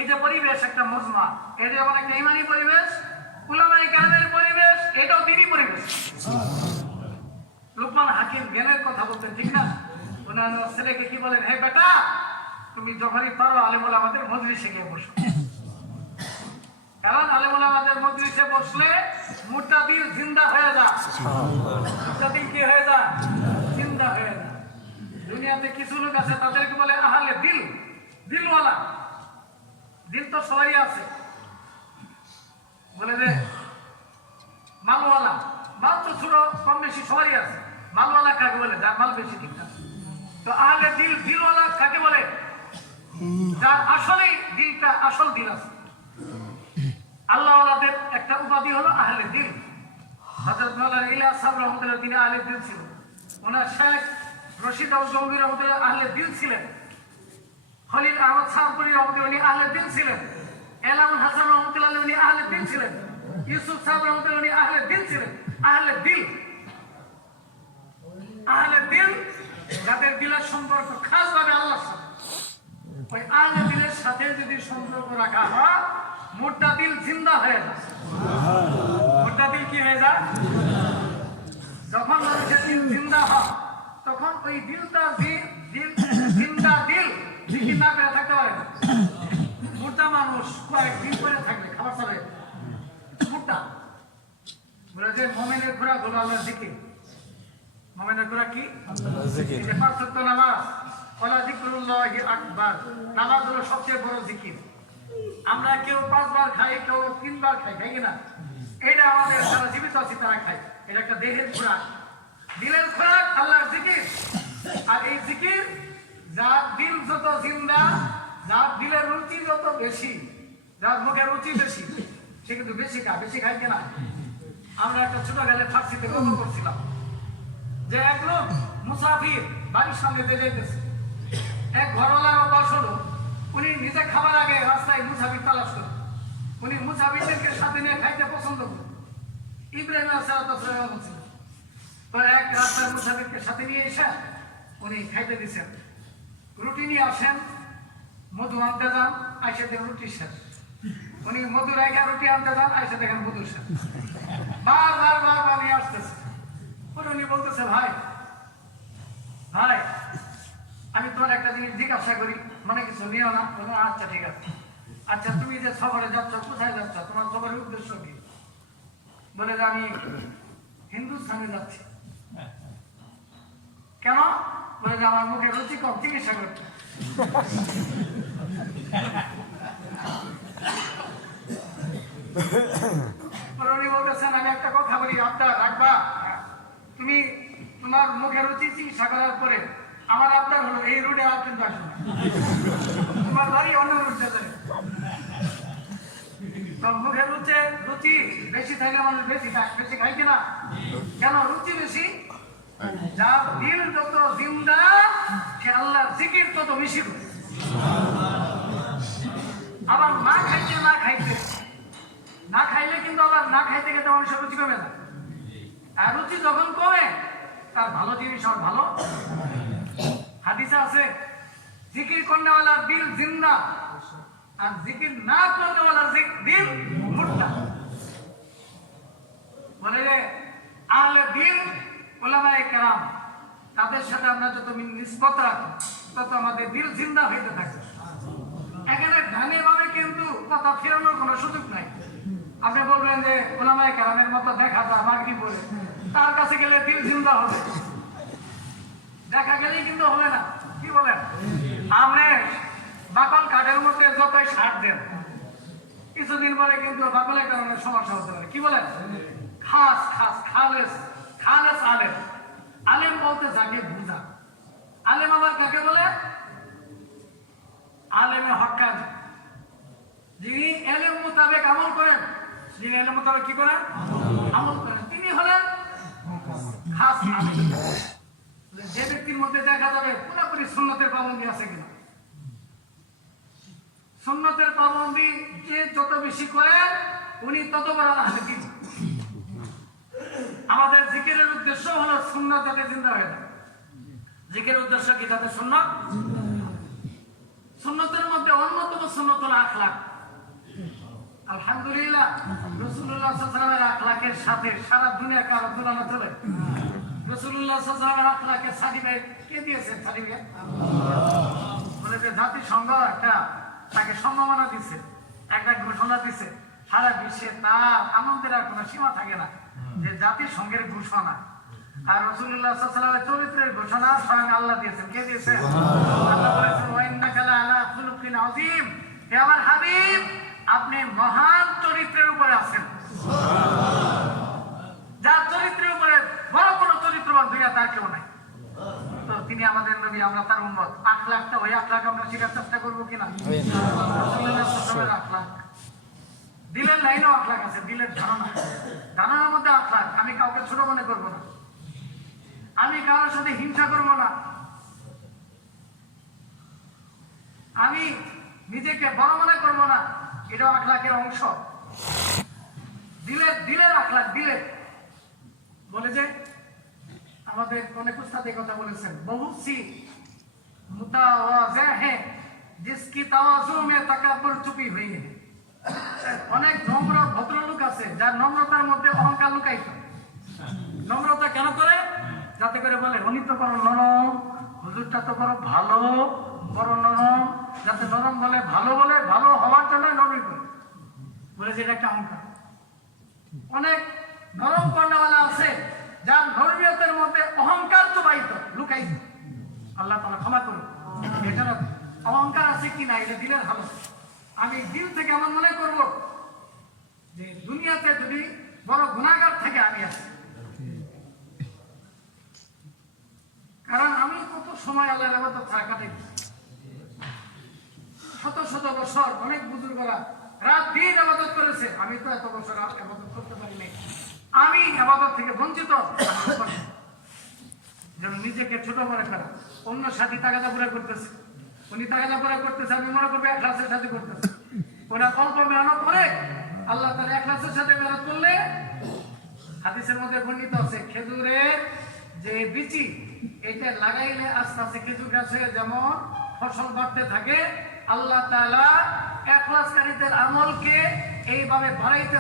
এই যে পরিবেশ একটা মজমা, এই যে একটা ইমানি পরিবেশ, উলামায়ে কেরামের পরিবেশ, এটাও দিনই পরিবেশ। লোকমান হাকিম জ্ঞানের কথা বলতেন, ঠিক না, ওনার ছেলেকে কি বলেন, হে বেটা তুমি যখনই পারো আলেম ওলামাদের মজলিসে গিয়ে বসো, কারণ আলেম ওলামাদের মজলিসে বসলে মুতাদিল জিন্দা হয়ে যায়, মুতাদিল কি হয়ে যায়, জিন্দা হয়ে যায়। দুনিয়াতে কিছু লোক আছে তাদেরকে বলে আহলে দিল, দিলওয়ালা, দিল তো সবারই আছে, বলে যে মালওয়ালা, মাল তো ছোট কম বেশি সবারই আছে, মালওয়ালা কাকে বলে, যার মাল বেশি, ঠিক আছে। তো আহলে দিল, দিলওয়ালা কাকে বলে, যার আসলেই দিলটা আসল দিল আছে। আল্লাহওয়ালাদের একটা উপাধি হলো আহলে দিল। হযরত মাওলানা ইলিয়াস সাহেব রহমাতুল্লাহ তিনি আহলে দিল ছিল, ওনার শেখ রশিদ আল জৌহরী রহমাতুল্লাহ আহলে দিল ছিলেন। খলিল আহমদ শাহপুরী রহমতুল্লাহ উনি আহলে দিল ছিলেন, এলামুল হাসান রহমতুল্লাহ উনি আহলে দিল ছিলেন, ইউসুফ সাহেব রহমতুল্লাহ উনি আহলে দিল ছিলেন। আহলে দিল, আহলে দিল যাদের দিলের সম্পর্ক খাস ভাবে আল্লাহর সাথে, ওই আহলে দিলের সাথে যদি সম্পর্ক রাখা হয় মোটা দিল জিন্দা হয়ে যায়। মোটা দিল কি হয়ে যায়? যখন মানুষের দিল জিন্দা হয় তখন ওই দিলটা জিন্দা দিল জিকির না করে থাকতে পারে না। মোটা মানুষ কয়েকদিন করে থাকবে, খাবার খাবে মোটা। বলে যে মোমেনের খোরাক হলো আল্লাহর জিকির। মোমেনের খোরাক কি? যে পাঁচ ওয়াক্ত নামাজ, ওয়ালা যিকরুল্লাহি আকবার। নামাজ হলো সবচেয়ে বড় জিকির। আমরা কেউ 5 বার খাই, কেউ 3 বার খাই, খাই কিনা? এটা আমাদের যারা জীবিত আছে তারা খায়। এটা একটা দেহের খোরাক, দিলের খোরাক আল্লাহর জিকির। আর এই জিকির যার দিল যত জিন্দা, যার দিলের রুচি যত বেশি, যার মুখের রুচি বেশি, সে কিন্তু বেশি খায়। বেশি খায় কিনা? আমরা একটা ছোটবেলায় ফার্সিতে গল্প করছিলাম যে এক লোক মুসাফির বাড়ির সামনে দিয়ে যাইতেছে, এক ঘরওয়ালার অভ্যাস হলো উনি নিজে খাবার আগে রাস্তায় মুসাফির তালাশ করেন। উনি মুসাফিরদেরকে সাথে নিয়ে খাইতে পছন্দ করেন। ইব্রাহিম আলাইহিসসালাম ছিল, তো এক রাস্তার মুসাফিরকে সাথে নিয়ে এসে উনি খাইতে দিচ্ছেন। রুটি নিয়ে আসেন, মধু আনতে যান, আইসে দেখেন রুটি শেষ। উনি মধু রেখে রুটি আনতে যান, আইসে দেখেন মধু শেষ। বারবার নিয়ে আসতেছে। উনি বলতেছে, ভাই ভাই আমি তোমার একটা জিনিস জিজ্ঞাসা করি, মানে কিছু নিও না। আচ্ছা ঠিক আছে। আচ্ছা তুমি যে সফরে যাচ্ছ, কোথায় যাচ্ছ? তোমার সফরের উদ্দেশ্য কি? বলে যে আমি হিন্দুস্থানে যাচ্ছি। কেন? বলে যে আমার মুখে রুচি কম, চিকিৎসা করতে। উনি বলতেছেন, আমি একটা কথা বলি, আবদার রাখবা? তুমি তোমার মুখে রুচি চিকিৎসা করার পরে আমার আবদার হলো এই রুটে আর কিন্তু আসো না, তোমার বাড়ি অন্য রুটে যাবে। তো মুখের রুচি বেশি থাকে, মানুষ বেশি খায় কিনা? কেন রুচি বেশি? যার দিল যত জিন্দা সে আল্লাহর জিকির তত বেশি করে। আবার না খাইলে কিন্তু আবার না খাইতে গেলে মানুষের রুচি কমে না। আর রুচি যখন কমে তার ভালো জিনিস আর ভালো। হাদিসে আছে জিকির করনেওয়ালার দিল জিন্দা আর জিকির না করনেওয়ালার দিল মুর্দা। বলে যে আহলে দিল উলামায়ে কেরাম, তাদের সাথে আমরা যত নিসবত রাখি তত আমাদের দিল জিন্দা হইতে থাকে। এখানে ডানে বামে কিন্তু কথা ফেরানোর কোনো সুযোগ নাই। আপনি বলবেন যে উলামায়ে কেরামের মতো দেখা যায় মাগরিব বলে, তার কাছে গেলে দিল জিন্দা হবে, দেখা গেলেই কিন্তু হবে না। কি বলেন? আপনি বাকল কাঠের মধ্যে যতই সার দেন, কিছুদিন পরে কিন্তু বাকলের কারণে সমস্যা হতে পারে। কি বলেন? খালেস আলেম। আলেম বলতে যাকে বুঝা। আলেম আবার কাকে বলে? আলেমে হক্কানি, যিনি এলেম মোতাবেক আমল করেন। যিনি এলেম মোতাবেক কি করেন? আমল করেন, তিনি হলেন খাস আলেম। যে ব্যক্তির মধ্যে দেখা যাবে পুরোপুরি সুন্নতের পাবন্দি আছে কিনা। সুন্নতের পাবন্দি যে যত বেশি করে উনি তত বড় আহলে দিন। আমাদের জিকিরের উদ্দেশ্য হলো সুন্নাত যাতে জিন্দা হয়ে যায়। জিকিরের উদ্দেশ্য কি? যাতে সুন্নতের মধ্যে অন্যতম সুন্নত হলো আখলাক। আলহামদুলিল্লাহ, রাসূলুল্লাহ সাল্লাল্লাহু আলাইহি ওয়াসাল্লামের আখলাকের সাথে সারা দুনিয়া কারো তুলনা চলে। রাসূলুল্লাহ সাল্লাল্লাহু আলাইহি ওয়াসাল্লামের আখলাকের সার্টিফিকেট কে দিয়েছেন? সার্টিফিকেট বলে যে জাতিসংঘ একটা তাকে সম্মাননা দিচ্ছে, একটা ঘোষণা দিচ্ছে। সারা বিশ্বে তার আনন্দের আর কোনো সীমা থাকে না যে জাতিসংঘের ঘোষণা। আর রাসূলুল্লাহ সাল্লাল্লাহু আলাইহি ওয়াসাল্লামের চরিত্রের ঘোষণা স্বয়ং আল্লাহ দিয়েছেন। কে দিয়েছেন? আল্লাহ বলেছেন, ওয়া ইন্নাকা লাআলা খুলুকিন আযীম। হে আমার হাবিব, আপনি মহান চরিত্রের উপরে আছেন। যার চরিত্রের উপরে বড় কোনো চরিত্রবান দুনিয়া তার কেউ নাই। তো তিনি আমাদের নবী, আমরা তার উম্মত। আখলাকটা ওই আখলাক আমরা শেখার চেষ্টা করবো কিনা? আখলাক দিলের লাইনেও আখলাক আছে, দিলের ধারণার মধ্যে আখলাক। আমি কাউকে ছোট মনে করবো না, আমি কারোর সাথে হিংসা করবো না, আমি নিজেকে বড় মনে করবো না, এটাও আখলাকের অংশ। দিলের আখলাক, দিলের বলে যে আমাদের অনেক উস্তাদ এই কথা বলেছেন, বহুত সি মুতাওয়াজে হ্যাঁ জিসকি তাওয়াজু মে তাকাব্বুর চুপি হুই হ্যায়। অনেক নম্র ভদ্রলোক আছে যার নম্রতার মধ্যে অহংকার লুকায়িত। নম্রতা কেন করে? যাতে করে বলে উনি তো বড় নরম, হুজুরটা তো বড় ভালো, বড় নরম, যাতে নরম বলে ভালো হওয়ার জন্য নরম বলে যে এটা একটা অহংকার। অনেক নরম কর্ণওয়ালা আছে যার ধর্মীয়তের মধ্যে অহংকার চুবাইত, লুকাইত। আল্লাহ তাআলা ক্ষমা করুন। এটা অহংকার আছে কি না এটা দিলের হালত। আমি দিল থেকে এমন মনে করব যে দুনিয়াতে যদি বড় গুনাহগার থেকে আমি আছি, কারণ আমি কত সময় আল্লাহর ইবাদত ছাড়া কাটাই, শত শত বছর অনেক বুজুর্গরা রাত দিন ইবাদত করেছে, আমি তো এত বছর ইবাদত করতে পারি নাই। আমি ইবাদত থেকে বঞ্চিত। যেন নিজেকে ছোট মনে করা, অন্য সাথী তাগাদা পুরা করতেছে, উনি তাগাদা পুরা করতেছে, আমি মনে করবো ইখলাসের সাথে করতেছে। ওরা অল্প মেহনত করে, আল্লাহ তাআলা ইখলাসের সাথে মেহনত করলে, হাদিসের মধ্যে বর্ণিত আছে খেজুরের যে বিচি এটা লাগাইলে আস্তে আস্তে খেজুর গাছে যেমন ফসল বাড়তে থাকে, আল্লাহ তাআলা ইখলাসকারীদের আমলকে এইভাবে বাড়াইতে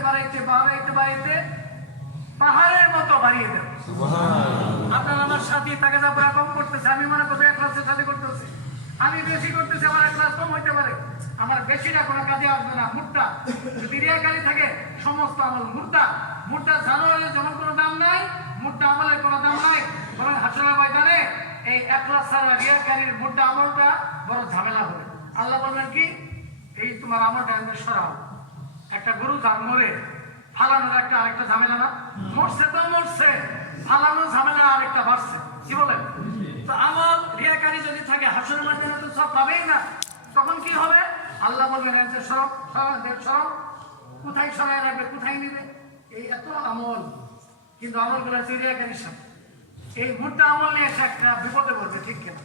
পাহাড়ের মতো বাড়িয়ে দেবে। আপনার আমার সাথী তাকে যা কম করতেছে, আমি মনে করবো ইখলাসের সাথে করতেছে, আমি বেশি করতেছি, আমার ইখলাস কম হইতে পারে, আমার বেশিটা কোনো কাজে আসবে না। মুর্দা যদি রিয়াকারী থাকে, সমস্ত আমল মুর্দা জানো হলে যেমন কোনো দাম নাই, মুর্দা আমলের কোনো দাম নাই। বরং হাসরের ময়দানে এই ইখলাস ছাড়া রিয়াকারীর মুর্দা আমলটা বড় ঝামেলা হবে। আল্লাহ বলবেন কি, এই তোমার আমলটা সরাও। একটা গরু যার মরে ফালানোর আরেকটা ঝামেলা না, মরছে তো মরছে, ফালানো ঝামেলা আরেকটা বাড়ছে, কি বলেন? তো আমল রিয়াকারী যদি থাকে, হাসরের ময়দানে তো সব পাবেই না। তখন কি হবে? আল্লাহ বলবেন যে সরব, কোথায় সরাই রাখবে, কোথায় নিবে? এই এত আমল, কিন্তু আমলগুলো হচ্ছে রিয়াকারীর সাথে। এই মুহূর্তে আমল নিয়ে এসে একটা বিপদে পড়বে, ঠিক কেন?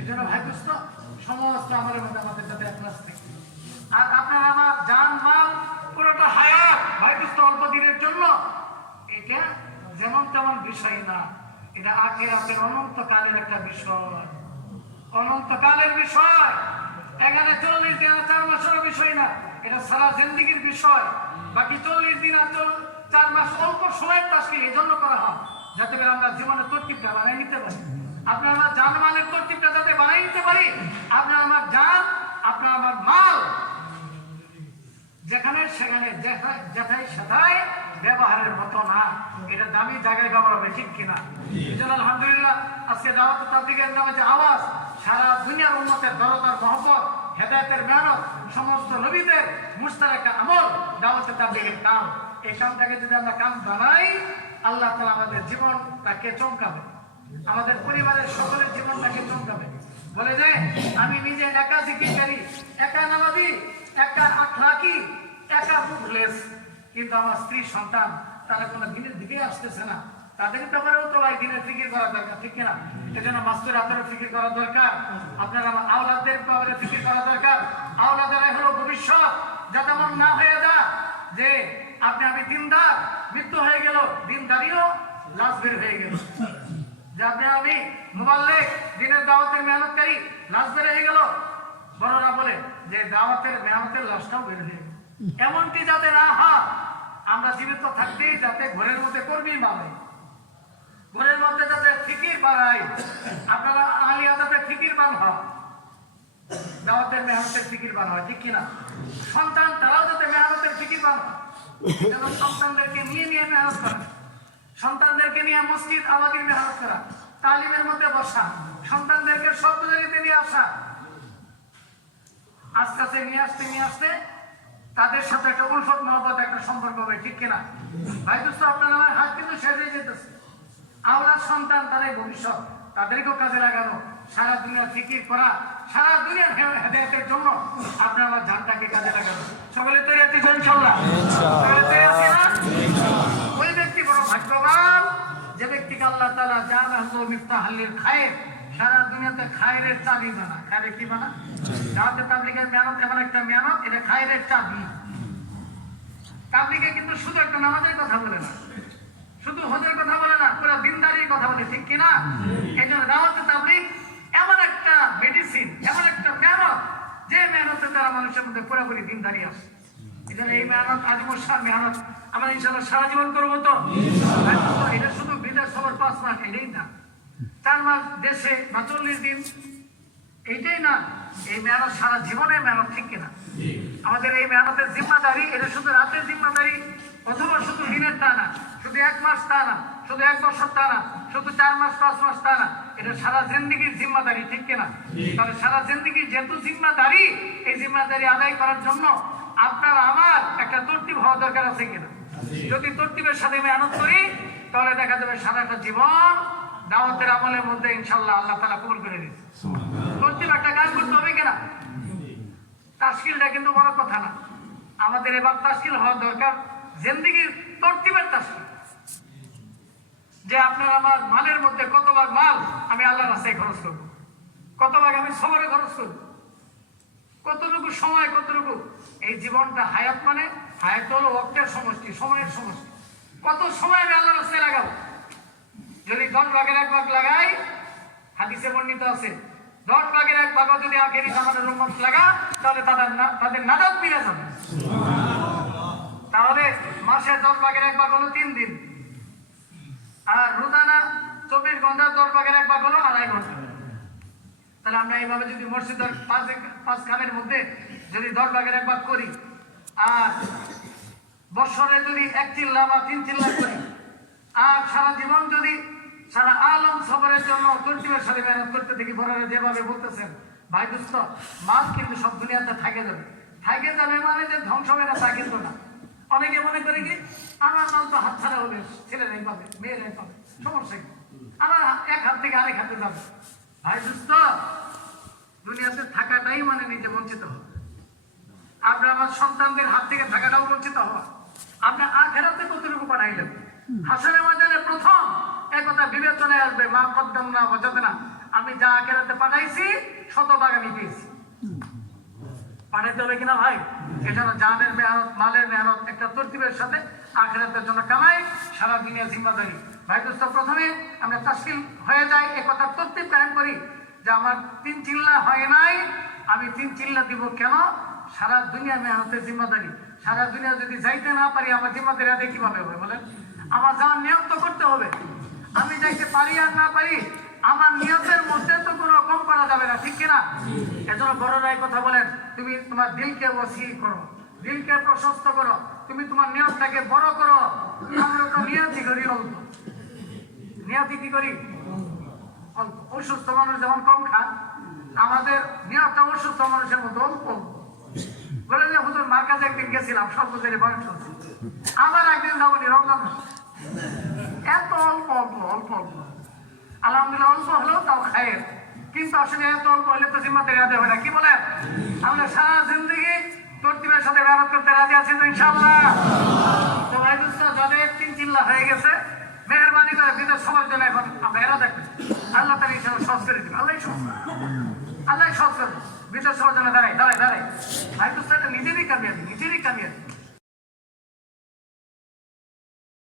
এই জন্য ভাই দোস্ত, সমস্ত আমলের মধ্যে আমাদের যাতে ইখলাস থাকে। আর আপনার আমার জান মাল পুরোটা হায়াত ভাই দোস্ত অল্প দিনের জন্য, এটা যেমন তেমন বিষয় না, এটা আখিরাতের অনন্তকালের একটা বিষয়, অনন্তকালের বিষয়। এখানে 40 দিন 4 মাসের বিষয় না, এটা সারা জিন্দেগির বিষয়। বাকি 40 দিন আর 4 মাস অল্প সময়ের তাসকিল এই জন্য করা হয় যাতে করে আমরা জীবনের তরতিবটা বানাই নিতে পারি, আপনার আমার জান মালের তরতিবটা যাতে বানাই নিতে পারি। আপনার আমার জান, আপনার আমার মাল যেখানে সেখানে যেথায় সেথায় ব্যবহারের মতো না, এটা দামি জায়গায় ব্যবহার হবে, ঠিক কিনা? এই জন্য আলহামদুলিল্লাহ আজকে দাওয়াত তাবলীগের নামে যে আওয়াজ, সারা দুনিয়ার উম্মতের দরদার মহব্বত, হেদায়েতের মেহনত, সমস্ত নবীদের মুশতারাক আমল, দাওয়াত তাবলীগের কাম, এই কামটাকে যদি আমরা কাম বানাই, আল্লাহ তাআলা আমাদের জীবনটাকে চমকাবে, আমাদের পরিবারের সকলের জীবনটাকে চমকাবে। বলে যে আমি নিজে একা জিকিরকারী, একা নামাজি, একা আখলাকি, একা মুখলেস, কিন্তু আমার স্ত্রী সন্তান তারা কোনো দিনের দিকে আসতেছে না, তাদের ব্যাপারেও তো ভাই দিনের ফিকির করা দরকার, ঠিক কিনা? এজন্য মাস্টার হাতেরও ফিকির করা দরকার, আপনার আমার আওলাদদের ব্যাপারে ফিকির করা দরকার। আওলাদেরাই হলো ভবিষ্যৎ, যাতে এমন না হয়ে যায় যে আপনি আমি দিনদার, মৃত্যু হয়ে গেল, দিনদারিও লাশ বের হয়ে গেল, যে আপনি আমি মুবাল্লিগ, দিনের দাওয়াতের মেহনতকারী, লাশ বের হয়ে গেল। বড়রা বলে যে দাওয়াতের মেহনতের লাশটাও বের হয়ে গেল। এমনটি যাতে না হয়, আমরা জীবিত থাকতেই যাতে ঘরের মধ্যে কর্মী বানাই, ঘরের মধ্যে যাতে ফিকির বাড়াই, আপনারা আলিয়া যাতে ফিকির বান হয়, দাওয়াতের মেহনতের ফিকির বান হয়, ঠিক কিনা? সন্তান তারাও যাতে মেহনতের ফিকির বান হয়, যেন সন্তানদেরকে নিয়ে মেহনত করা, সন্তানদেরকে নিয়ে মসজিদ আবাদির মেহনত করা, তালিমের মধ্যে বসা, সন্তানদেরকে সব জায়গাতে নিয়ে আসা, আস্তে আস্তে নিয়ে আসতে তাদের সাথে একটা উলফত মহব্বত, একটা সম্পর্ক হবে, ঠিক কিনা? ভাই দোস্ত, আপনার আমার হাত কিন্তু শেষ হয়ে যেতেছে। আওলাদ সন্তান তারাই ভবিষ্যৎ, তাদেরকেও কাজে লাগানো, সারা দুনিয়ার ফিকির করা, সারা দুনিয়ার হেদায়েতের জন্য আপনার আমার জানটাকে কাজে লাগানো। সকলে তৈরি আছি ইনশাআল্লাহ? ওই ব্যক্তি বড় ভাগ্যবান যে ব্যক্তিকে আল্লাহ তাআলা জানাহু মিফতাহুল খায়র, সারা দুনিয়াতে খায়রের চাবি বানা। খায়রে কি বানা? দাওয়াতে তাবলীগের মেহনত এমন একটা মেহনত, এটা খায়রের চাবি। তাবলীগে কিন্তু শুধু একটা নামাজের কথা বলে না, শুধু হজের কথা বলে না, পুরো দিনদারির কথা বলে, ঠিক কিনা? এই জন্য দাওয়াতে তাবলীগ এমন একটা মেডিসিন, এমন একটা মেহনত, যে মেহনতের দ্বারা মানুষের মধ্যে পুরোপুরি দিনদারি আসে। এই জন্য এই মেহনত আজীবন মেহনত আমরা ইনশাআল্লাহ সারা জীবন করবো। তো এটা শুধু বিদেশ সবার 5 মাস এটাই না, 4 মাস দেশে বা 40 দিন এইটাই না, এই মেহনত সারা জীবনের মেহনত, ঠিক কিনা? আমাদের এই মেহনতের জিম্মাদারি, এটা শুধু রাতের জিম্মাদারি অথবা শুধু দিনের তা না, শুধু 1 মাস তা না, শুধু 1 বছর তা না, শুধু 4 মাস 5 মাস তা না, এটা সারা জিন্দেগির জিম্মাদারি, ঠিক কিনা? তাহলে সারা জিন্দেগির যেহেতু জিম্মাদারি, এই জিম্মাদারি আদায় করার জন্য আপনার আমার একটা তরতিব হওয়া দরকার আছে কিনা? যদি তরতিবের সাথে মেহনত করি তাহলে দেখা যাবে সারাটা জীবন দাওয়াতের আমলের মধ্যে ইনশাআল্লাহ আল্লাহ তাআলা কবুল করে দিবে। তরতিব একটা কাজ করতে হবে কিনা? তাশকিলটা কিন্তু বড় কথা না, আমাদের এবার তাশকিল হওয়া দরকার জিন্দেগির তরতিবের তাশকিল, যে আপনার আমার মালের মধ্যে কত ভাগ মাল আমি আল্লাহর রাস্তায় খরচ করব, কত ভাগ আমি সবরে খরচ করব, কতটুকু সময়, কতটুকু এই জীবনটা হায়াত, মানে হায়াত হলো ওয়াক্তের সমষ্টি, সময়ের সমষ্টি, কত সময় আমি আল্লাহর রাস্তায় লাগাবো। যদি 10 ভাগের 1 ভাগ লাগাই, হাদিসে বর্ণিত আছে 10 ভাগের 1 ভাগ যদি আখেরি জামানের উম্মত লাগা, তাহলে তাদের নাজাত মিলে যাবে। তাহলে মাসে 10 ভাগের 1 ভাগ হলো 3 দিন, আর রোজানা 24 ঘন্টা 10 ভাগের 1 ভাগ হলো 2.5 ঘন্টা। তাহলে আমরা এইভাবে যদি মসজিদের 5 খানের মধ্যে যদি 10 ভাগের 1 ভাগ করি, আর বছরে যদি 1 চিল্লা বা 3 চিল্লা করি, আর সারা জীবন যদি সারা আলম সবরের জন্য তরতিবের সাথে মেহনত করতে দেখি, বড়রা যেভাবে বলতেছেন, ভাই দোস্ত মাল কিন্তু সব দুনিয়াতে থাকে যাবে, থাকে যাবে মানে যে ধ্বংস হবে না তা কিন্তু না। অনেকে মনে করে কি আমার মাল তো হাত ছাড়া হলে ছেলেরাই পাবে, মেয়েরাই পাবে, সমস্যা কি, আমার এক হাত থেকে আরেক হাতে যাবে। ভাই দোস্ত দুনিয়াতে থাকাটাই মানে নিজে বঞ্চিত হওয়া, আপনার আমার সন্তানদের হাত থেকে থাকাটাও বঞ্চিত হওয়া। আপনি আখিরাতে কতটুকু পাঠাইলেন, হাসরের ময়দানে প্রথম একথা বিবেচনায় আসবে, মা কদ্দম না বজাতে না, আমি যা আখিরাতে পাঠাইছি 100 ভাগ আমি পেয়েছি। পাঠাইতে হবে কিনা ভাই? এজন্য জানের মেহনত, মালের মেহনত, একটা তরতিবের সাথে আখিরাতের জন্য কামাই, সারা দুনিয়া জিম্মাদারি। ভাই দোস্ত প্রথমে আমরা তাশকিল হয়ে যাই, একথা তরতিব কায়েম করি যে আমার 3 চিল্লা হয় নাই, আমি 3 চিল্লা দিব কেন? সারা দুনিয়া মেহনতের জিম্মাদারি, সারা দুনিয়া যদি যাইতে না পারি আমার জিম্মাদারি আদায় কিভাবে হবে বলেন? আমার যাওয়ার নিয়ত তো করতে হবে, আমি যাইতে পারি আর না পারি আমার নিয়তের মধ্যে তো কোনো কম করা যাবে না, ঠিক কিনা? এজন্য বড়রা এই কথা বলেন, তুমি তোমার দিলকে ওয়াসি করো, দিলকে প্রশস্ত করো, তুমি তোমার নিয়তটাকে বড় করো। আমরা তো নিয়তি করি অল্প, নিয়তি কি করি অল্প। অসুস্থ মানুষ যেমন কম খান, আমাদের নিয়তটা অসুস্থ মানুষের মতো অল্প। বলে যে হুজুর মার কাছে একদিন গেছিলাম, সব বুঝে বয়স চলছে, আবার একদিন যাবনি রমজান, এত অল্প অল্প অল্প অল্প, আলহামদুলিল্লাহ অল্প হলেও তাও খায়ের, কিন্তু আসলে এত অল্প হলে তো জিম্মাদারি আদায় হয় না। কি বলেন? আমরা সারা জিন্দগি তরতিবের সাথে মেহনত করতে রাজি আছি তো ইনশাআল্লাহ? তো ভাই দোস্ত যাদের 3 চিল্লা হয়ে গেছে, মেহরবানি করে বিদেশ সবার জন্য এখন আমরা এরা দেখবেন, আল্লাহ তাআলা ইনশাআল্লাহ সহজ করে দিবে, আল্লাহ সহজ করবে। বিদেশ সবার জন্য দাঁড়াই দাঁড়াই দাঁড়াই, ভাই দোস্ত এটা নিজেরই কামিয়াবি, নিজেরই কামিয়াবি।